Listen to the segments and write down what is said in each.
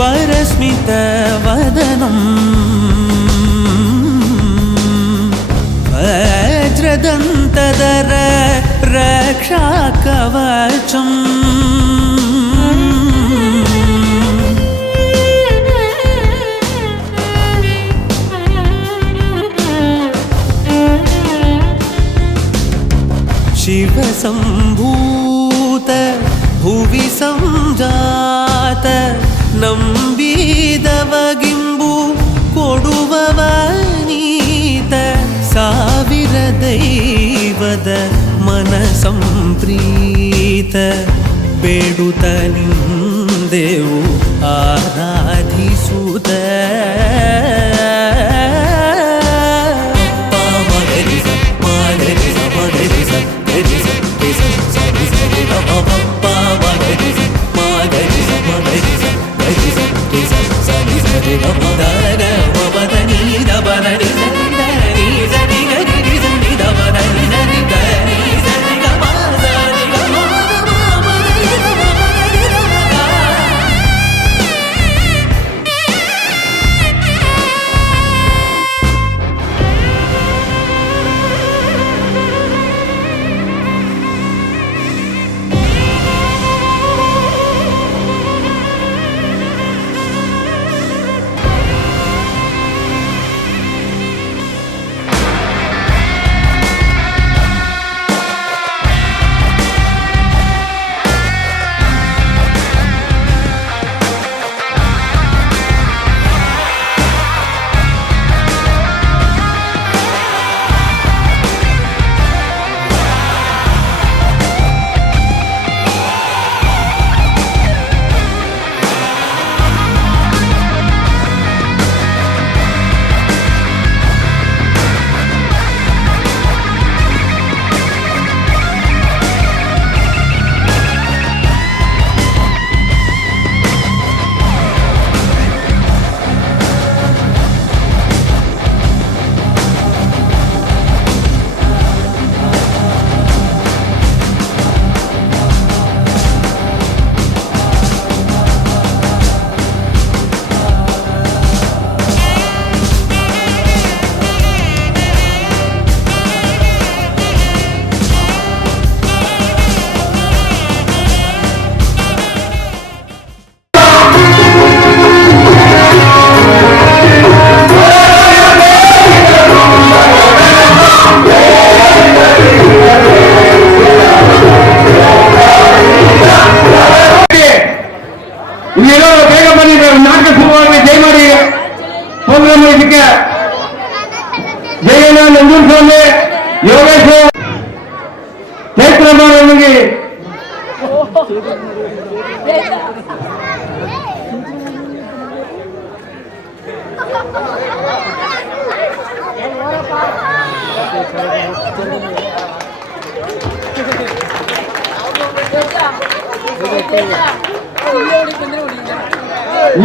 वरस्मितवदनं वज्रदन्तधर रक्षाकवचम् शिवसम्भूत भुवि संजात ನಂಬಿದವಗಿಂಬು ಕೊಡುವವನೀತ ಸಾವಿರ ದೈವದ ಮನ ಸಂಪ್ರೀತ ಬೇಡುತ್ತ ನಿಂದೆವು ಆರಾಧಿಸುತ್ತ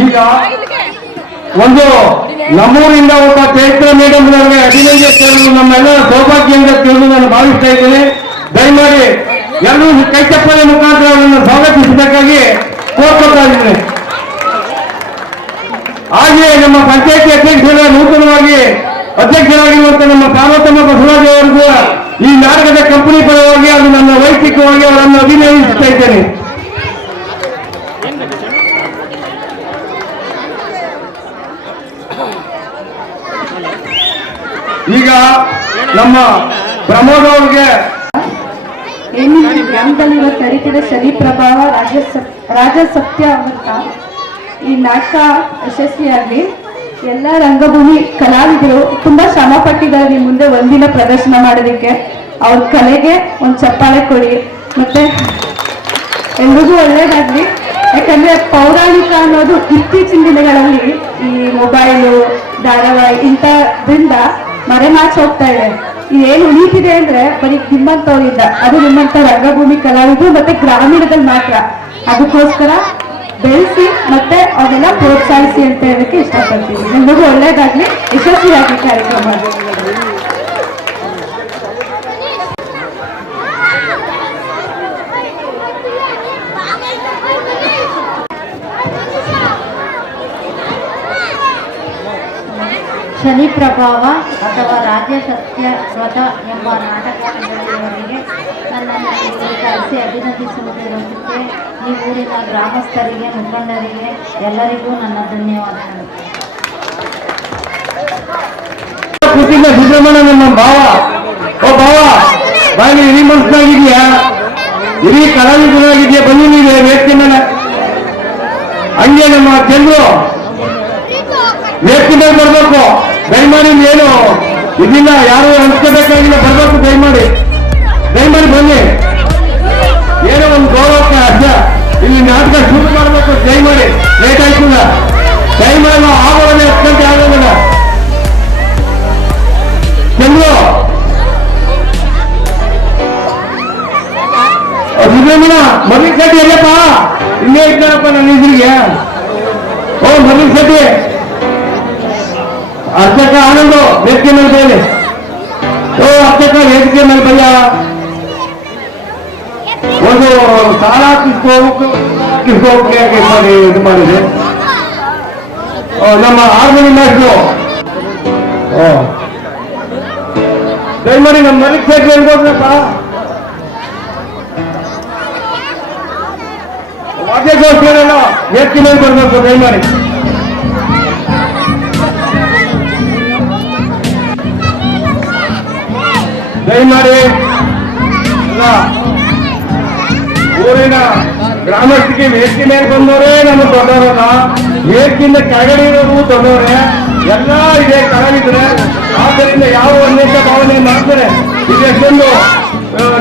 ಈಗ ಒಂದು ನಮ್ಮೂರಿಂದ ಒಬ್ಬ ಚೈತ್ರ ಮೇಡಮ್ ಅವರಿಗೆ ಅಭಿನಂದಿಸಲು ನಮ್ಮೆಲ್ಲರ ಸೌಭಾಗ್ಯ ಅಂತ ತಿಳಿದು ನಾನು ಭಾವಿಸ್ತಾ ಇದ್ದೇನೆ. ದಯಮಾಡಿ ಎಲ್ಲರೂ ಕೈ ಚಪ್ಪಲೆ ಮುಖಾಂತರ ಅವರನ್ನು ಸ್ವಾಗತಿಸಬೇಕಾಗಿ ಕೋರ್ಕೊಳ್ತಾ ಇದ್ದೇನೆ. ಹಾಗೆಯೇ ನಮ್ಮ ಪಂಚಾಯತಿ ಅಧ್ಯಕ್ಷರ ನೂತನವಾಗಿ ಅಧ್ಯಕ್ಷರಾಗಿರುವಂತಹ ನಮ್ಮ ಪಾರ್ವತಮ್ಮ ಬಸವರಾಜ್ ಅವರಿಗೂ ಈ ನಾಟಕದ ಕಂಪನಿ ಪರವಾಗಿ ಅದು ನನ್ನ ವೈಯಕ್ತಿಕವಾಗಿ ಅವರನ್ನು ಅಭಿನಂದಿಸ್ತಾ ಇದ್ದೇನೆ. ಈಗ ನಮ್ಮ ಪ್ರಮೋದ್ ಅವ್ರಿಗೆ ಗ್ರಾಮದಲ್ಲಿರುವ ಚರಿತ್ರದ ಶನಿ ಪ್ರಭಾವ ರಾಜ ಸತ್ಯ ಅಂತ ಈ ನಾಟಕ ಯಶಸ್ವಿಯಾಗಲಿ. ಎಲ್ಲ ರಂಗಭೂಮಿ ಕಲಾವಿದರು ತುಂಬಾ ಶ್ರಮ ಪಟ್ಟಿದ್ದಾರೆ ನಿಮ್ಮ ಮುಂದೆ ಒಂದಿನ ಪ್ರದರ್ಶನ ಮಾಡೋದಕ್ಕೆ. ಅವ್ರ ಕಲೆಗೆ ಒಂದು ಚಪ್ಪಾಳೆ ಕೊಡಿ. ಮತ್ತೆ ಎಲ್ರಿಗೂ ಒಳ್ಳೇದಾಗ್ಲಿ. ಯಾಕಂದ್ರೆ ಪೌರಾಣಿಕ ಅನ್ನೋದು ಇತ್ತೀಚಿನ ದಿನಗಳಲ್ಲಿ ಈ ಮೊಬೈಲು ಧಾರಾವಾಹಿ ಇಂಥದ್ರಿಂದ ಮರೆಮಾಚಿ ಹೋಗ್ತಾ ಇದೆ. ಏನು ಉಳಿತಿದೆ ಅಂದ್ರೆ ಬರೀ ನಿಮ್ಮಂತವರಿಂದ, ಅದು ನಿಮ್ಮಂತ ರಂಗಭೂಮಿ ಕಲಾವಿದರು ಮತ್ತೆ ಗ್ರಾಮೀಣದಲ್ಲಿ ಮಾತ್ರ. ಅದಕ್ಕೋಸ್ಕರ ಬೆಳೆಸಿ ಮತ್ತೆ ಅವನ್ನೆಲ್ಲ ಪ್ರೋತ್ಸಾಹಿಸಿ ಅಂತ ಹೇಳಕ್ಕೆ ಇಷ್ಟಪಡ್ತೀನಿ. ನಿಮಗೂ ಒಳ್ಳೇದಾಗ್ಲಿ, ಯಶಸ್ವಿಯಾಗಿ ಕಾರ್ಯಕ್ರಮ. ಶನಿ ಪ್ರಭಾವ ಅಥವಾ ರಾಜ್ಯ ಸತ್ಯ ವ್ರತ ಎಂಬ ನಾಟಕ ಮಂಡಳಿಯವರಿಗೆ ನನ್ನನ್ನು ಇಲ್ಲಿ ಕರೆಸಿ ಅಭಿನಂದಿಸುವುದರೊಂದಿಗೆ ಈ ಊರಿನ ಗ್ರಾಮಸ್ಥರಿಗೆ ಮುಖಂಡರಿಗೆ ಎಲ್ಲರಿಗೂ ನನ್ನ ಧನ್ಯವಾದಗಳು. ಕೂತಿದ್ದ ಸಿದ್ದರಾಮಣ್ಣ ನಮ್ಮ ಭಾವ. ಓ ಭಾವ, ಬಾಯಿ ಹಿರಿ ಮನಸ್ಸಾಗಿದ್ಯಾ, ಹಿರಿ ಕಲಾವಿದರಾಗಿದ್ಯಾ, ಬಂದಿದ್ದೀವಿ ವೇದಿಕೆ ಮೇಲೆ. ಹಂಗೆ ನಮ್ಮ ಚಂದ್ರು ವೇದಿಕೆ ಮೇಲೆ ಬರ್ಬೇಕು. ದಯಮಾಡಿ ಏನು ಇದಿಲ್ಲ, ಯಾರು ಹಂಚ್ಕೋಬೇಕಾಗಿಲ್ಲ, ಬರ್ಬೇಕು. ದಯಮಾಡಿ ಬನ್ನಿ. ಏನೋ ಒಂದು ಗೌರವಕ್ಕೆ ಅರ್ಥ. ಇಲ್ಲಿ ನಾಟಕ ಶುರು ಮಾಡಬೇಕು. ದಯಮಾಡಿ ಲೇಟ್ ಆಯ್ತಿಲ್ಲ, ದಯಮಾಡಿ ಆಗೋದೇ 10 ಗಂಟೆ ಆಗೋದಿಲ್ಲ. ಚಂದ್ರು ಸಿದ್ದರಾಮಣ್ಣ ಮರ್ಲಿ ಶೆಟ್ಟಿ ಎಲ್ಲಪ್ಪ? ಇಲ್ಲೇ ಇದ್ದಾರಪ್ಪ ನನ್ನ ಇದ್ರಿಗೆ. ಓ ಮರ್ಲಿ ಶೆಟ್ಟಿ, ಅರ್ಚಕ ಆನಂದು ವೇದಿಕೆ ಮೇಲೆ ಬೈಲಿ. ಓ ಅರ್ಚಕ ವೇದಿಕೆ ಮೇಲೆ ಬಯ್ಯ. ಒಂದು ಸಾಲ ಕಿಸ್ಕೋಕೆ ಇದು ಮಾಡಿದೆ. ನಮ್ಮ ಆರ್ಮನಿ ಮ್ಯಾಚ್ನು ದಯಮಾಡಿ ನಮ್ಮ ಮನೆ ಶೆಟ್ಟಿ ಹೇಳ್ಬೋದ್ರಪ್ಪ. ವಾದ್ಯಗೋಷ್ಠಿಯಲ್ಲ ವೇದಿಕೆ ಮೇಲೆ ಬರ್ಬೇಕು. ದಯಮಾಡಿ ಊರಿನ ಗ್ರಾಮಸ್ಥಿಗೆ ವೇದಿಕೆ ಮೇಲೆ ಬಂದವರೇ ನಮ್ಮ ದೊಡ್ಡವರಲ್ಲ, ವೇದಿಕೆಯಿಂದ ಕೆಳಗಡೆ ಇರೋರು ದೊಡ್ಡವರೇ, ಎಲ್ಲ ಇದೆ ಕಲಾವಿದ್ರೆ. ಆದ್ದರಿಂದ ಯಾವ ಅನೇಕ ಭಾವನೆ ಮಾಡ್ತಾರೆ. ಇದೆಷ್ಟೊಂದು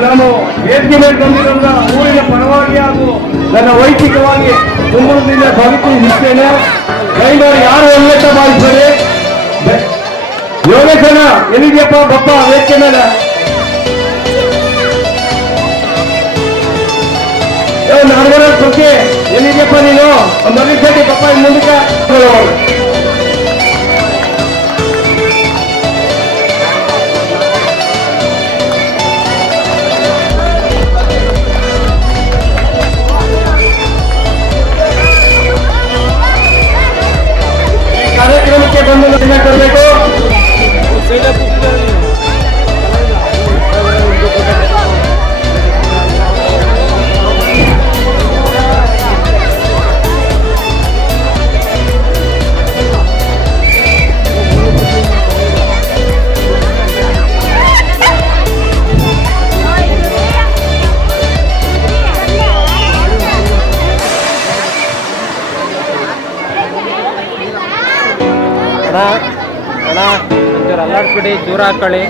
ನಾನು ವೇದಿಕೆ ಮೇಲೆ ಬಂದಿರೋದ್ರಿಂದ ಊರಿನ ಪರವಾಗಿ ಹಾಗೂ ನನ್ನ ವೈಯಕ್ತಿಕವಾಗಿ ತುಂಬದಿಂದ ಸ್ವಾಗತಿಸುತ್ತೇನೆ. ದಯಮಾಡಿ ಯಾರು ಉಲ್ಲೇಖ ಭಾವಿಸ್ತಾರೆ. ಯೋಗೇಶನ ಎಲ್ಲಿದೆಯಪ್ಪ ಬಪ್ಪ ವೇದಿಕೆ ಮೇಲೆ? ನಾಡಗರ ಬಗ್ಗೆ ಎಲ್ಲಿದೆಯಪ್ಪ ನೀನು? ಮರ್ಲಿ ಶೆಟ್ಟಿ ಬಪ್ಪ ಮುಂದಕ್ಕೆ ಕಾರ್ಯಕ್ರಮಕ್ಕೆ ಬಂದು ಕೊಡಬೇಕು. ಅಣ್ಣ ಒಂಚೂರು ಅಲ್ಲಾಡ್ಸ್ಬಿಡಿ, ದೂರ ಹಾಕೊಳ್ಳಿ.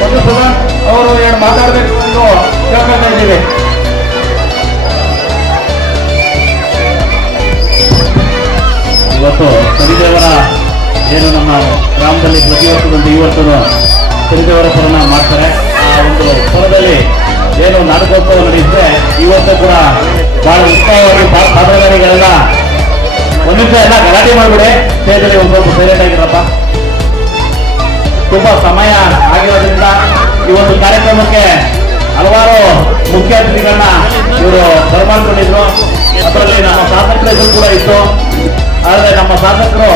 ಕೊಡ್ಬೇಕು ಅವರು ಏನು ಮಾತಾಡಬೇಕು ಎಂದು ಕೇಳ್ಕೊಳ್ತಾ ಇದ್ದೀವಿ. ಇವತ್ತು ಕವಿದೇವರ ಏನು ನಮ್ಮ ಗ್ರಾಮದಲ್ಲಿ ಪ್ರತಿವರ್ಷದಂತೆ ಇವತ್ತು ಕವಿದೇವರ ಪರನ ಮಾಡ್ತಾರೆ. ಆ ಒಂದು ಪರದಲ್ಲಿ ಏನು ನಾಟಕೋತ್ಸವ ನಡೆಯುತ್ತೆ. ಇವತ್ತು ಕೂಡ ಬಹಳ ಉತ್ಸಾಹವಾಗಿ ಪಾತ್ರಧಾರಿಗಳೆಲ್ಲ ಒಂದು ನಿಮಿಷ ಎಲ್ಲ ಗಲಾಟೆ ಮಾಡಿಬಿಡಿ. ಸ್ಟೇಜಲ್ಲಿ ಒಂದು ಸ್ವಲ್ಪ ಸೈಲೆಂಟ್ ಆಗಿರಪ್ಪ. ತುಂಬಾ ಸಮಯ ಆಗಿರೋದ್ರಿಂದ ಈ ಒಂದು ಕಾರ್ಯಕ್ರಮಕ್ಕೆ ಹಲವಾರು ಮುಖ್ಯ ಅತಿಥಿಗಳನ್ನ ಇವರು ಬರಮಾಡ್ಕೊಂಡಿದ್ರು. ಅದರಲ್ಲಿ ನಮ್ಮ ಶಾಸಕರ ಹೆಸರು ಕೂಡ ಇತ್ತು. ಆದರೆ ನಮ್ಮ ಶಾಸಕರು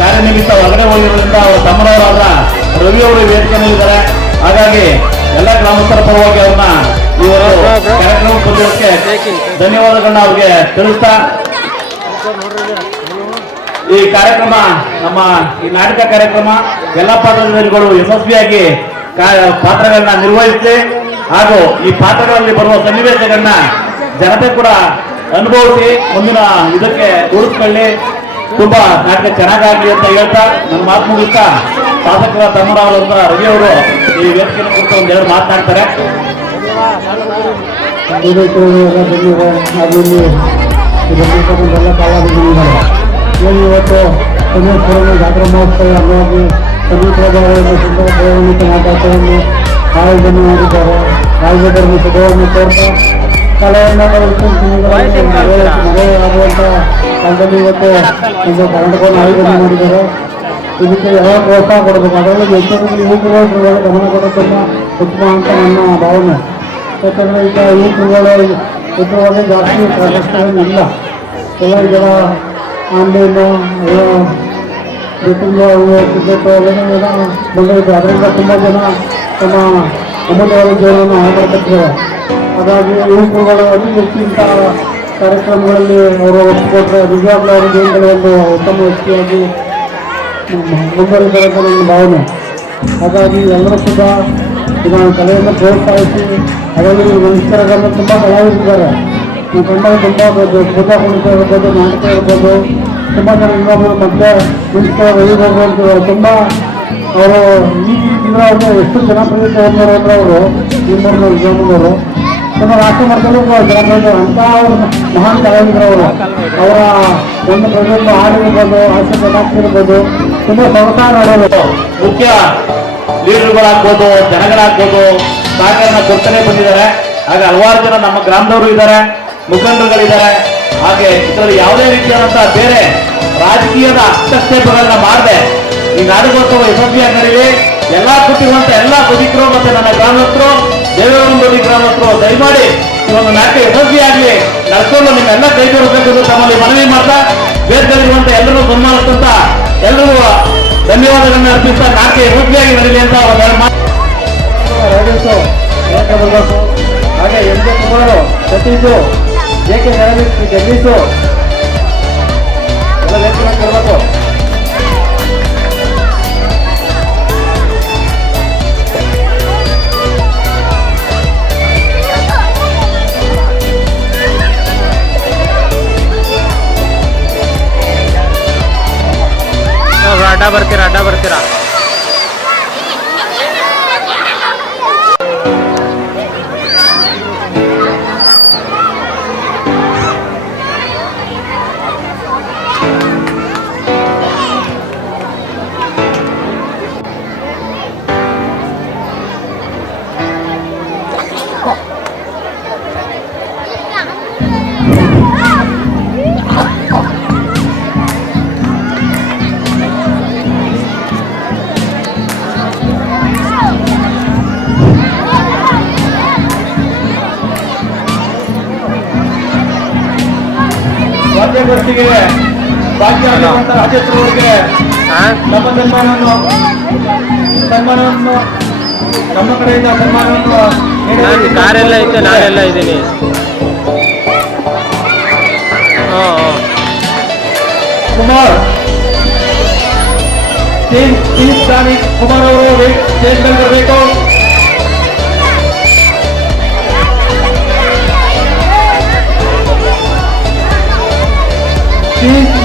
ಕಾರ್ಯನಿಮಿತ್ತ ಹೊರಗಡೆ ಹೋಗಿರೋದ್ರಿಂದ ಅವರು ತಮ್ಮನವರಾದ ರವಿ ಅವರು ವೇದಿಕೆಯಲ್ಲಿದ್ದಾರೆ. ಹಾಗಾಗಿ ಎಲ್ಲ ಗ್ರಾಮಸ್ಥರ ಪರವಾಗಿ ಅವ್ರನ್ನ ಈ ಒಂದು ಕಾರ್ಯಕ್ರಮ ಬಂದಿರೋದಕ್ಕೆ ಧನ್ಯವಾದಗಳನ್ನ ಅವ್ರಿಗೆ ತಿಳಿಸ್ತಾ, ಈ ಕಾರ್ಯಕ್ರಮ ನಮ್ಮ ಈ ನಾಟಕ ಕಾರ್ಯಕ್ರಮ ಎಲ್ಲ ಪಾತ್ರಧಾರಿಗಳು ಯಶಸ್ವಿಯಾಗಿ ಪಾತ್ರಗಳನ್ನ ನಿರ್ವಹಿಸಿ ಹಾಗೂ ಈ ಪಾತ್ರಗಳಲ್ಲಿ ಬರುವ ಸನ್ನಿವೇಶಗಳನ್ನ ಜನತೆ ಕೂಡ ಅನುಭವಿಸಿ ಮುಂದಿನ ಇದಕ್ಕೆ ಉಳಿಸ್ಕೊಳ್ಳಿ. ತುಂಬಾ ನಾಟಕ ಚೆನ್ನಾಗಾಗ್ಲಿ ಅಂತ ಹೇಳ್ತಾ ನನ್ನ ಮಾತು ಮುಗಿಸ್ತಾ ಶಾಸಕರ ತಮ್ಮರಾದಂತ ರವಿ ಅವರು ಈ ವೇದಿಕೆಯನ್ನು ಕುರಿತು ಒಂದೆರಡು ಮಾತನಾಡ್ತಾರೆ. ಎಲ್ಲ ಕಲಾವಿದರಿದ್ದಾರೆ. ಏನು ಇವತ್ತು ಪುಣ್ಯಸ್ಮರಣೆ ಜಾತ್ರಾ ಮಹೋತ್ಸವ ಅಂಗವಾಗಿ ಸಮೀಪವನ್ನು ಸುಂದರ ಪೌರಾಣಿಕ ನಾಟಕವನ್ನು ಆಯೋಜನೆ ಮಾಡಿದ್ದಾರೆ. ರಾಜ್ಯದಲ್ಲಿ ಸಭೆಯನ್ನು ತೋರ್ತಾ ಕಲೆಯನ್ನು ಮದುವೆಯಾಗುವಂಥ ಕಾಲದಲ್ಲಿ ಇವತ್ತು ಒಂದು ಕರ್ನಾಟಕವನ್ನು ಆಯೋಜನೆ ಮಾಡಿದ್ದಾರೆ. ಇದಕ್ಕೆ ಯಾವ ಪ್ರೋತ್ಸಾಹ ಕೊಡಬೇಕು, ಅದರಲ್ಲಿ ಹೆಚ್ಚಿನ ಯುವಕರುಗಳ ಗಮನ ಕೊಡೋದು ತುಂಬ ಉತ್ತಮ ಅಂತ ನನ್ನ ಭಾವನೆ. ಯಾಕಂದರೆ ಈಗ ಯುವಕರುಗಳು ಉತ್ತರವಾಗಿ ಜಾಸ್ತಿ ಪ್ರದರ್ಶನಗಳಿಲ್ಲ. ಎಲ್ಲ ಜನ ಆನ್ಲೈನು ತುಂಬ ಕ್ರಿಕೆಟ್ ಅವೆಲ್ಲ ಬಂದೈತೆ. ಅದರಿಂದ ತುಂಬ ಜನ ತಮ್ಮ ಅಮೂಲ್ಯವಾದ ಜೀವನವನ್ನು ಹಾಳು ಮಾಡ್ತಿದ್ದಾರೆ. ಹಾಗಾಗಿ ಯುವಕರುಗಳು ಅತಿ ಹೆಚ್ಚಿನ ಕಾರ್ಯಕ್ರಮಗಳಲ್ಲಿ ಅವರು ಒಪ್ಪಿಕೊಟ್ರೆ ನಿಜವಾಗ್ಲೂ ಅವರ ಜೀವನದಲ್ಲಿ ಒಂದು ಉತ್ತಮ ವ್ಯಕ್ತಿಯಾಗಿ ಮುಂದುವರಿತಾರೆ ಅಂತ ನನ್ನ ಭಾವನೆ. ಹಾಗಾಗಿ ಎಲ್ಲರೂ ಕೂಡ ಇದನ್ನು ಕಲೆಯನ್ನು ಪ್ರೋತ್ಸಾಹಿಸಿ ಅದರಲ್ಲಿ ಮನುಷ್ಯರನ್ನು ತುಂಬ ಕಲಾವಿದಿದ್ದಾರೆ. ಈ ಕನ್ನಡ ತುಂಬ ಪೂಜಾ ಕುಣಿತ ಇರ್ಬೋದು, ನಾಟಕ ಇರ್ಬೋದು, ತುಂಬ ಜನ ಇನ್ನೊಬ್ಬರು ಮತ್ತೆ ಮುನ್ಸಿಪಲ್ ರವಿಬಾಬು ಅಂತ ತುಂಬ ಅವರು ಈಗಿನ ಅವರು ಎಷ್ಟು ಜನಪ್ರಿಯತೆ ಹೊಂದವರು ಅಂದರೆ ಅವರು ಈ ಮೂರನೂರು ಜೀವನದವರು ತುಂಬ ರಾಷ್ಟ್ರ ಮಟ್ಟದಲ್ಲೂ ಜನಪ್ರಿಯತೆ ಅಂಥ ಮಹಾನ್ ಕಲಾವಿದರು ಅವರು. ಅವರ ಒಂದು ಪ್ರತಿಯೊಂದು ಹಾಡಿರ್ಬೋದು, ಹಾಸ್ಯ ಕಲಾಕ್ಷಿ ಇರ್ಬೋದು, ತುಂಬ ಸೊಗಸಾಗಿ ನೋಡೋದು. ಮುಖ್ಯ ಲೀಡರ್ಗಳಾಗ್ಬೋದು, ಜನಗಳಾಗ್ಬೋದು ಸಹಕಾರನ ಕೊಡ್ತಾನೆ ಬಂದಿದ್ದಾರೆ. ಹಾಗೆ ಹಲವಾರು ಜನ ನಮ್ಮ ಗ್ರಾಮದವರು ಇದ್ದಾರೆ, ಮುಖಂಡರುಗಳಿದ್ದಾರೆ. ಹಾಗೆ ಇದರಲ್ಲಿ ಯಾವುದೇ ರೀತಿಯಾದಂತಹ ಬೇರೆ ರಾಜಕೀಯದ ಹಸ್ತಕ್ಷೇಪಗಳನ್ನ ಮಾಡದೆ ಈ ನಾಟಕೋತ್ಸವ ಯಶಸ್ವಿಯಾಗಿ ನಡೀಲಿ. ಎಲ್ಲಾ ಕುಟುಂಬ ಎಲ್ಲಾ ಬದುಕರು ಮತ್ತೆ ನನ್ನ ಗ್ರಾಮಸ್ಥರು, ದೇವೇಗೌಡ ಗ್ರಾಮಸ್ಥರು ದಯಮಾಡಿ ಈ ಒಂದು ನಾಟಕ ಯಶಸ್ವಿಯಾಗಲಿ ನಡೆಸಲು ನಿಮ್ಮೆಲ್ಲ ಕೈ ಜೋಡಿಸಬೇಕು ಎಂದು ತಮ್ಮಲ್ಲಿ ಮನವಿ ಮಾಡ್ತಾ ವೇದಿಕೆಯಲ್ಲಿರುವಂತ ಎಲ್ಲರೂ ಸನ್ಮಾನಿಸುತ್ತ ಎಲ್ಲರೂ ಧನ್ಯವಾದಗಳನ್ನ ಅರ್ಪಿಸ್ತಾ ನಾಟಕ ಯಶಸ್ವಿಯಾಗಿ ನಡೀಲಿ ಅಂತ ರೈಡರ್ಸು ಬರಬೇಕು. ಹಾಗೆ M J Kumar, Satish, J K Jagadish ಎಲ್ಲ ವೇದಿಕೆ ಬರಬೇಕು. ಅಡ್ಡ ಬರ್ತೀರಾ ವಾದ್ಯಗೋಷ್ಠಿಗೆ ಬಾಕಿ ಆಗಿರುವಂತ ರಾಜೇಶ್ವರವರಿಗೆ ನಮ್ಮ ಸನ್ಮಾನವನ್ನು ನಮ್ಮ ಕಡೆಯಿಂದ ಸನ್ಮಾನವನ್ನು ಕಾರೆಲ್ಲ ಐತೆ, ನಾನೆಲ್ಲ ಇದ್ದೀನಿ. ಕುಮಾರ್ ಕುಮಾರ್ ಅವರು ಸ್ಟೇಜ್ ಮೇಲೆ ಬರಬೇಕು.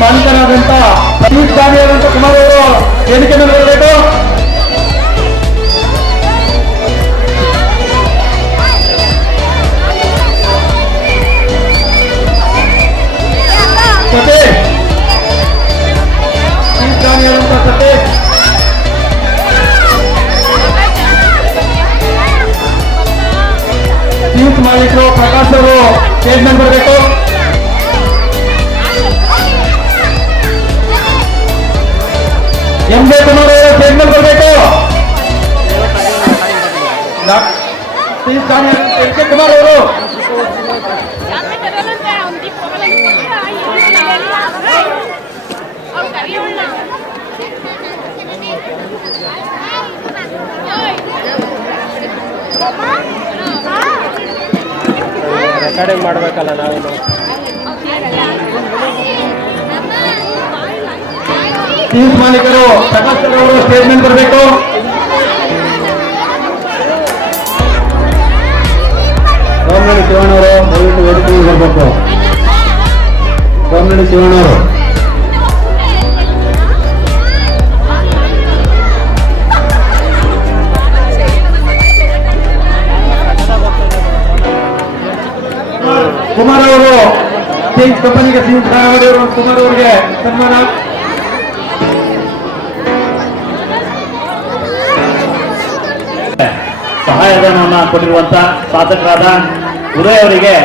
ಮಾಲೀಕರಾದಂತ ಸಂವಿಧಾನಿಯಾದಂತ ಕುಮಾರ್ ಅವರು ವೇದಿಕೆ ಮೇಲೆ ಬರಬೇಕು. ಸತೀಶ್ ಸತೀಶ್ ಚೀಫ್ ಮಾಲೀಕರು ಪ್ರಕಾಶ್ ಅವರು ಸ್ಟೇಜ್ ಮೇಲೆ ಬರಬೇಕು. ಎಂ ಜೆ ಕುಮಾರ್ ಅವರು ಸ್ಟೇಜ್ ಮೇಲೆ ಬರಬೇಕು. ಎಂ ಜೆ ಕುಮಾರ್ ಅವರು ರೆಕಾರ್ಡಿಂಗ್ ಮಾಡ್ಬೇಕಲ್ಲ ನಾವು. ಚೀಫ್ ಮಾಲೀಕರು ಪ್ರಕಾಶ್ ಅವರು ಸ್ಟೇಜ್ ಮೇಲೆ ಬರಬೇಕು. ಶಿವಣ್ಣ ಅವರು ದಯವಿಟ್ಟು ವೇದಿಕೆಗೆ ಬರಬೇಕು. ಗೌರ್ಮೆಂಟ್ ಶಿವಣ್ಣವರು. ಕುಮಾರ್ ಅವರು ಚೇಂಜ್ ಕಂಪನಿಗೆ ಧಾರವಾಡಿಯವರು ಕುಮಾರ್ ಅವರಿಗೆ ಸನ್ಮಾನ. ಸಹಾಯಧನವನ್ನು ಕೊಟ್ಟಿರುವಂತ ಶಾಸಕರಾದ ಉದಯ್ ಅವರಿಗೆ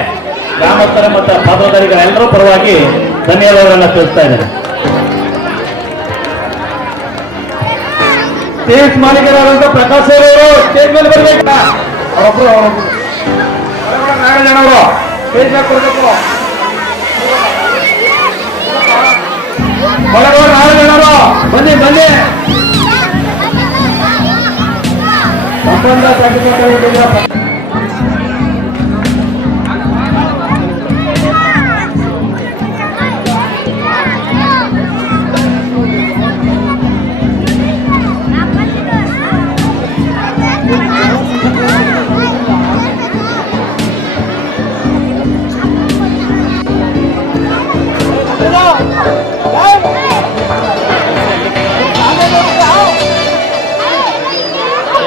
ಗ್ರಾಮಸ್ಥರ ಮತ್ತು ಪಾತ್ರಧಾರಿಗಳ ಎಲ್ಲರೂ ಪರವಾಗಿ ಧನ್ಯವಾದಗಳನ್ನು ತಿಳಿಸ್ತಾ ಇದ್ದಾರೆ. ಸ್ಟೇಜ್ ಮಾಲೀಕರಾದಂತ ಪ್ರಕಾಶ್ ಅವರು ಸ್ಟೇಜ್ ಮೇಲೆ ಬರ್ಬೇಕ. ಅವರೊಬ್ರು ನಾಗರಾಜನವರು ಸ್ಟೇಜ್ ಮೇಲೆ ಕೊಡ್ಬೇಕು. ಒಳಗಡೆ ನಾಗರಾಜನವರು ಬನ್ನಿ ಬನ್ನಿ. ಸಂಬಂಧ ಸರ್ಟಿಫಿಕೇಟ್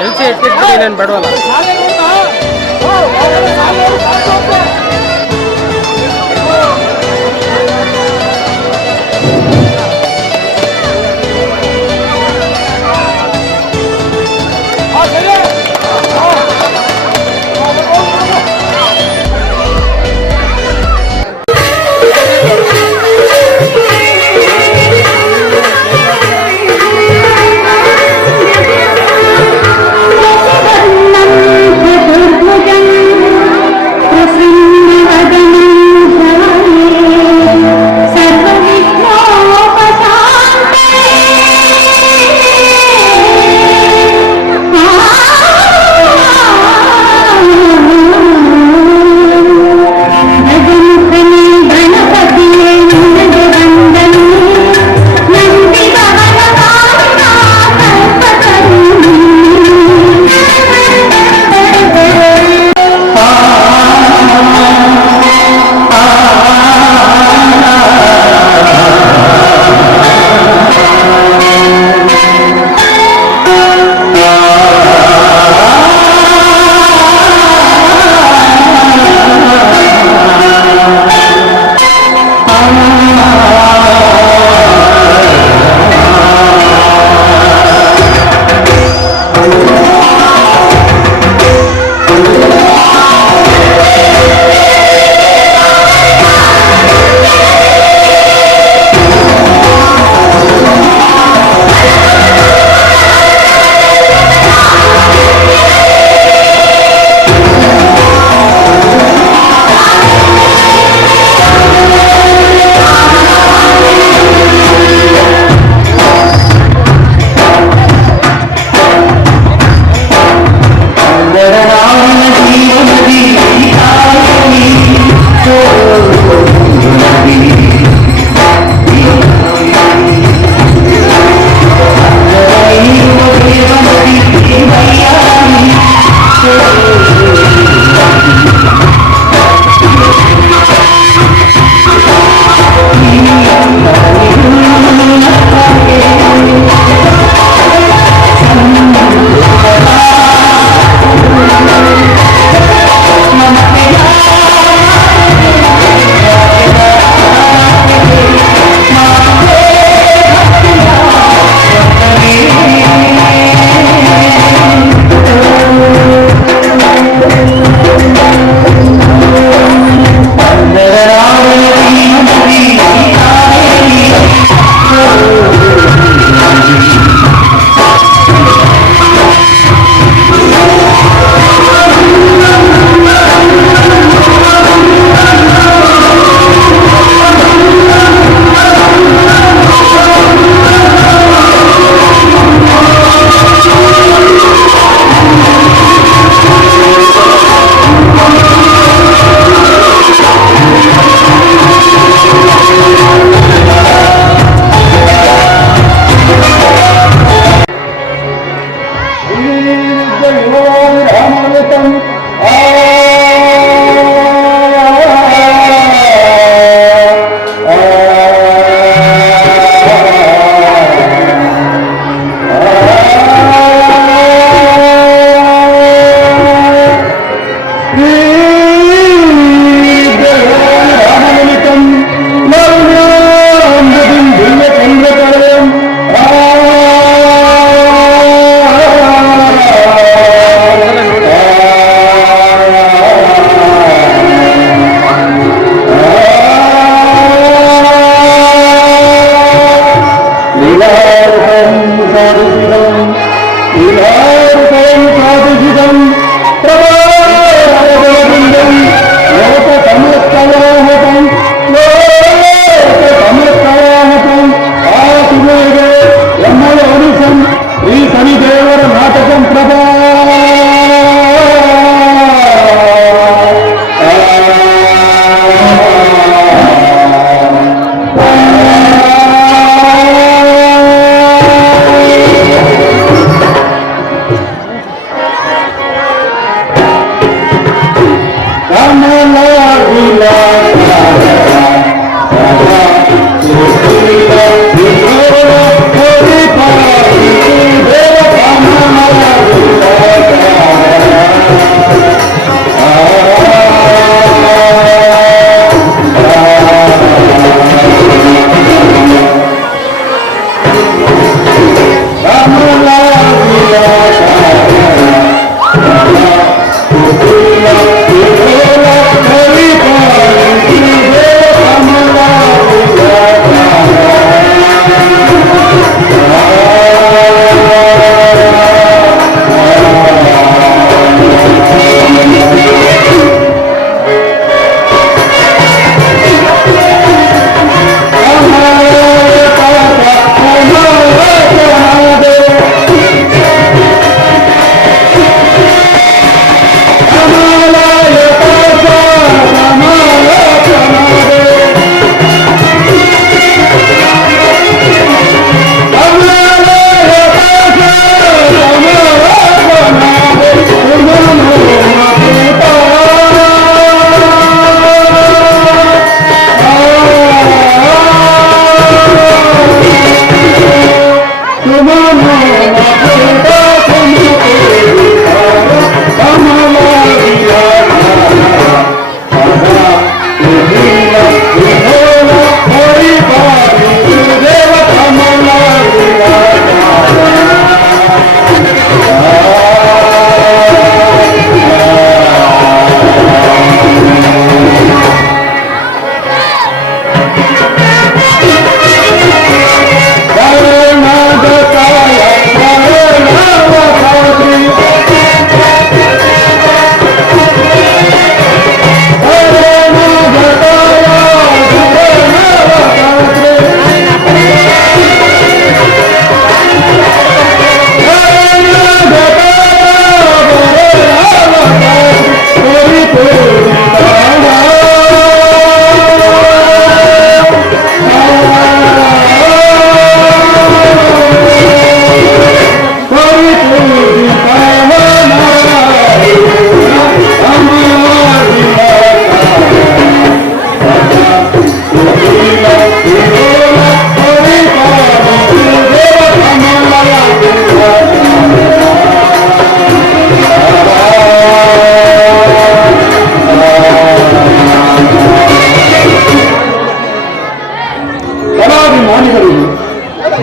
ಎಲ್ಸಿ ಎತ್ತಿಟ್ಬಿಡಿ, ನಾನು ಬಡವಲ್ಲ. ನನ್ನ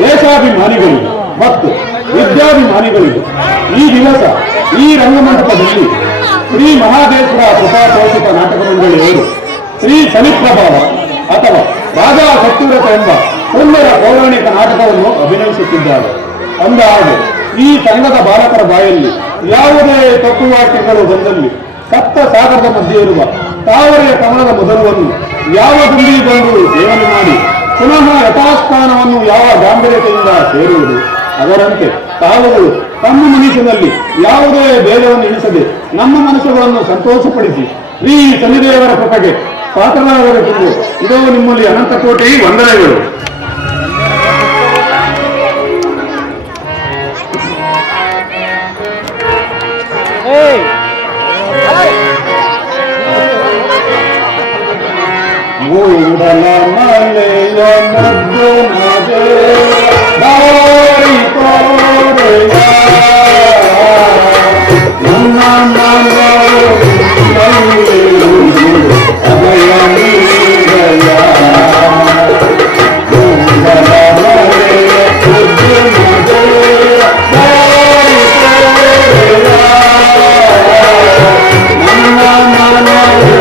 ದೇಶಾಭಿಮಾನಿಗಳಿಗೆ ಮತ್ತು ವಿದ್ಯಾಭಿಮಾನಿಗಳಿಗೆ ಈ ದಿವಸ ಈ ರಂಗಮಂಟಪದಲ್ಲಿ ಶ್ರೀ ಮಹಾದೇಶ್ವರ ಕೃಪಾಪೋಷಿತ ನಾಟಕ ಮಂಡಳಿಯವರು ಶ್ರೀ ಶನಿಪ್ರಭಾವ ಅಥವಾ ರಾಜಾ ಸತ್ಯವ್ರತ ಎಂಬ ಸುಂದರ ಪೌರಾಣಿಕ ನಾಟಕವನ್ನು ಅಭಿನಯಿಸುತ್ತಿದ್ದಾರೆ. ಅಂದಹಾಗೆ ಈ ಸಂಘದ ಬಾಲಕರ ಬಾಯಲ್ಲಿ ಯಾವುದೇ ತಪ್ಪುವಾಕ್ಯಗಳು ಬಂದಲ್ಲಿ ಸಪ್ತ ಸಾಗರದ ಮಧ್ಯೆ ಇರುವ ತಾವರೆಯ ಕಮಲದ ಮೊದಲವನ್ನು ಯಾವ ದುಂಡಿ ಬಂದು ಸೇವನೆ ಮಾಡಿ ಪುನಃ ಯಥಾಸ್ಥಾನವನ್ನು ಯಾವ ಗಾಂಭೀರ್ಯತೆಯಿಂದ ಸೇರುವುದು, ಅದರಂತೆ ತಾವುಗಳು ತಮ್ಮ ಮನಸ್ಸಿನಲ್ಲಿ ಯಾವುದೇ ಭೇದವನ್ನು ಎಣಿಸದೆ ನಮ್ಮ ಮನಸ್ಸುಗಳನ್ನು ಸಂತೋಷಪಡಿಸಿ ಶ್ರೀ ಶನಿದೇವರ ಕೃಪೆಗೆ ಪಾತ್ರರಾಗಬೇಕೆಂದು ಇದೋ ನಿಮ್ಮಲ್ಲಿ ಅನಂತ ಕೋಟಿ ವಂದನೆಗಳು. ಮೂಡಲ ಮಲೆಯ ಮುದ್ದು ನಗೆ ದಾರಿ ತೋರೆಯ ನನ್ನ ಮನವು ಅಭಯ ನೀಡಯ. ಮೂಡಲ ಮಲೆಯ ಮುದ್ದು ನಗೆ ದಾರಿ ತೋರೆಯ ನನ್ನ ಮನವು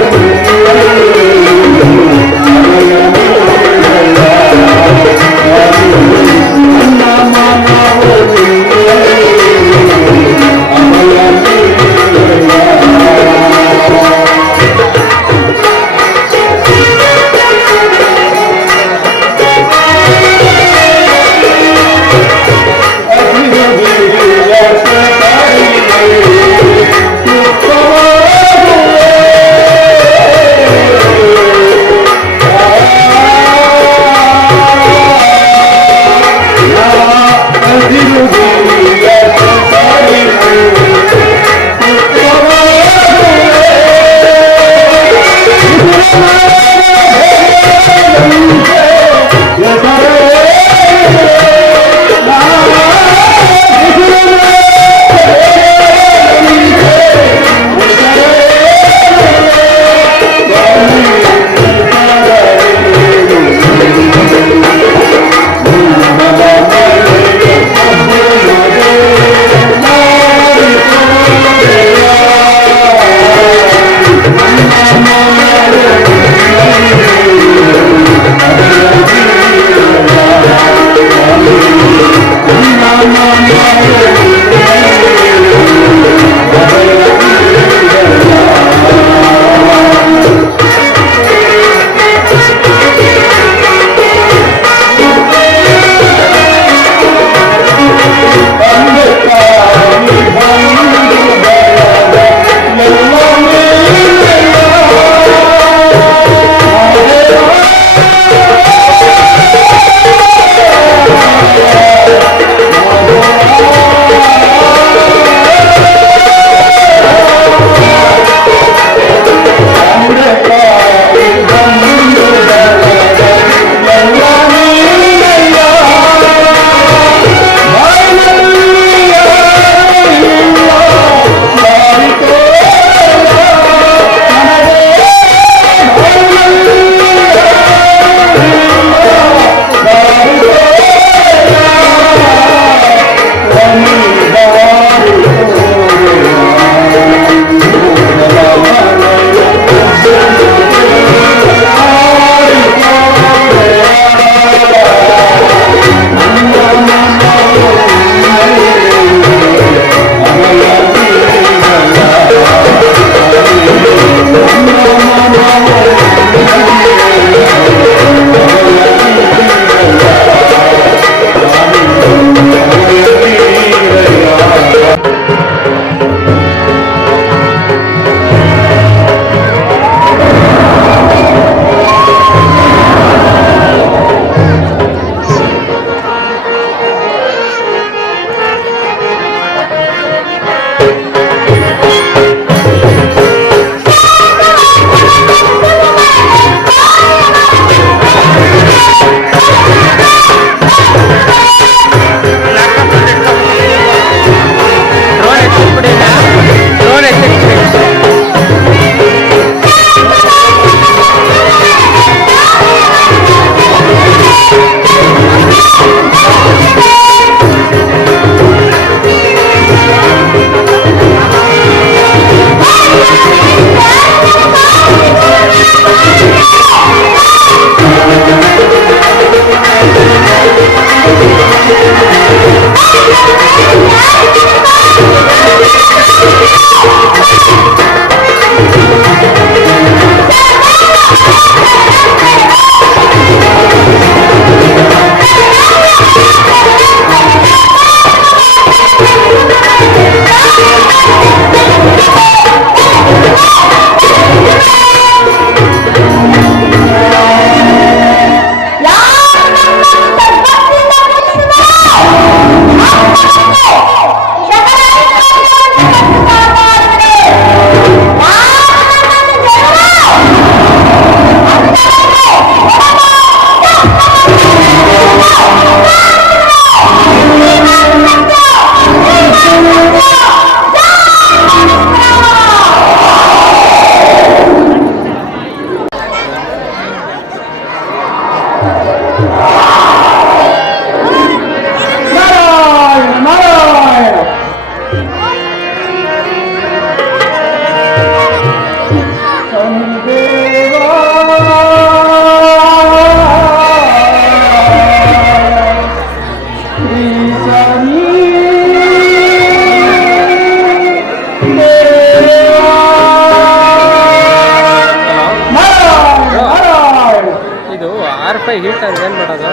ಹೀಟ್ ಅಂತ ಏನು ಮಾಡೋದು?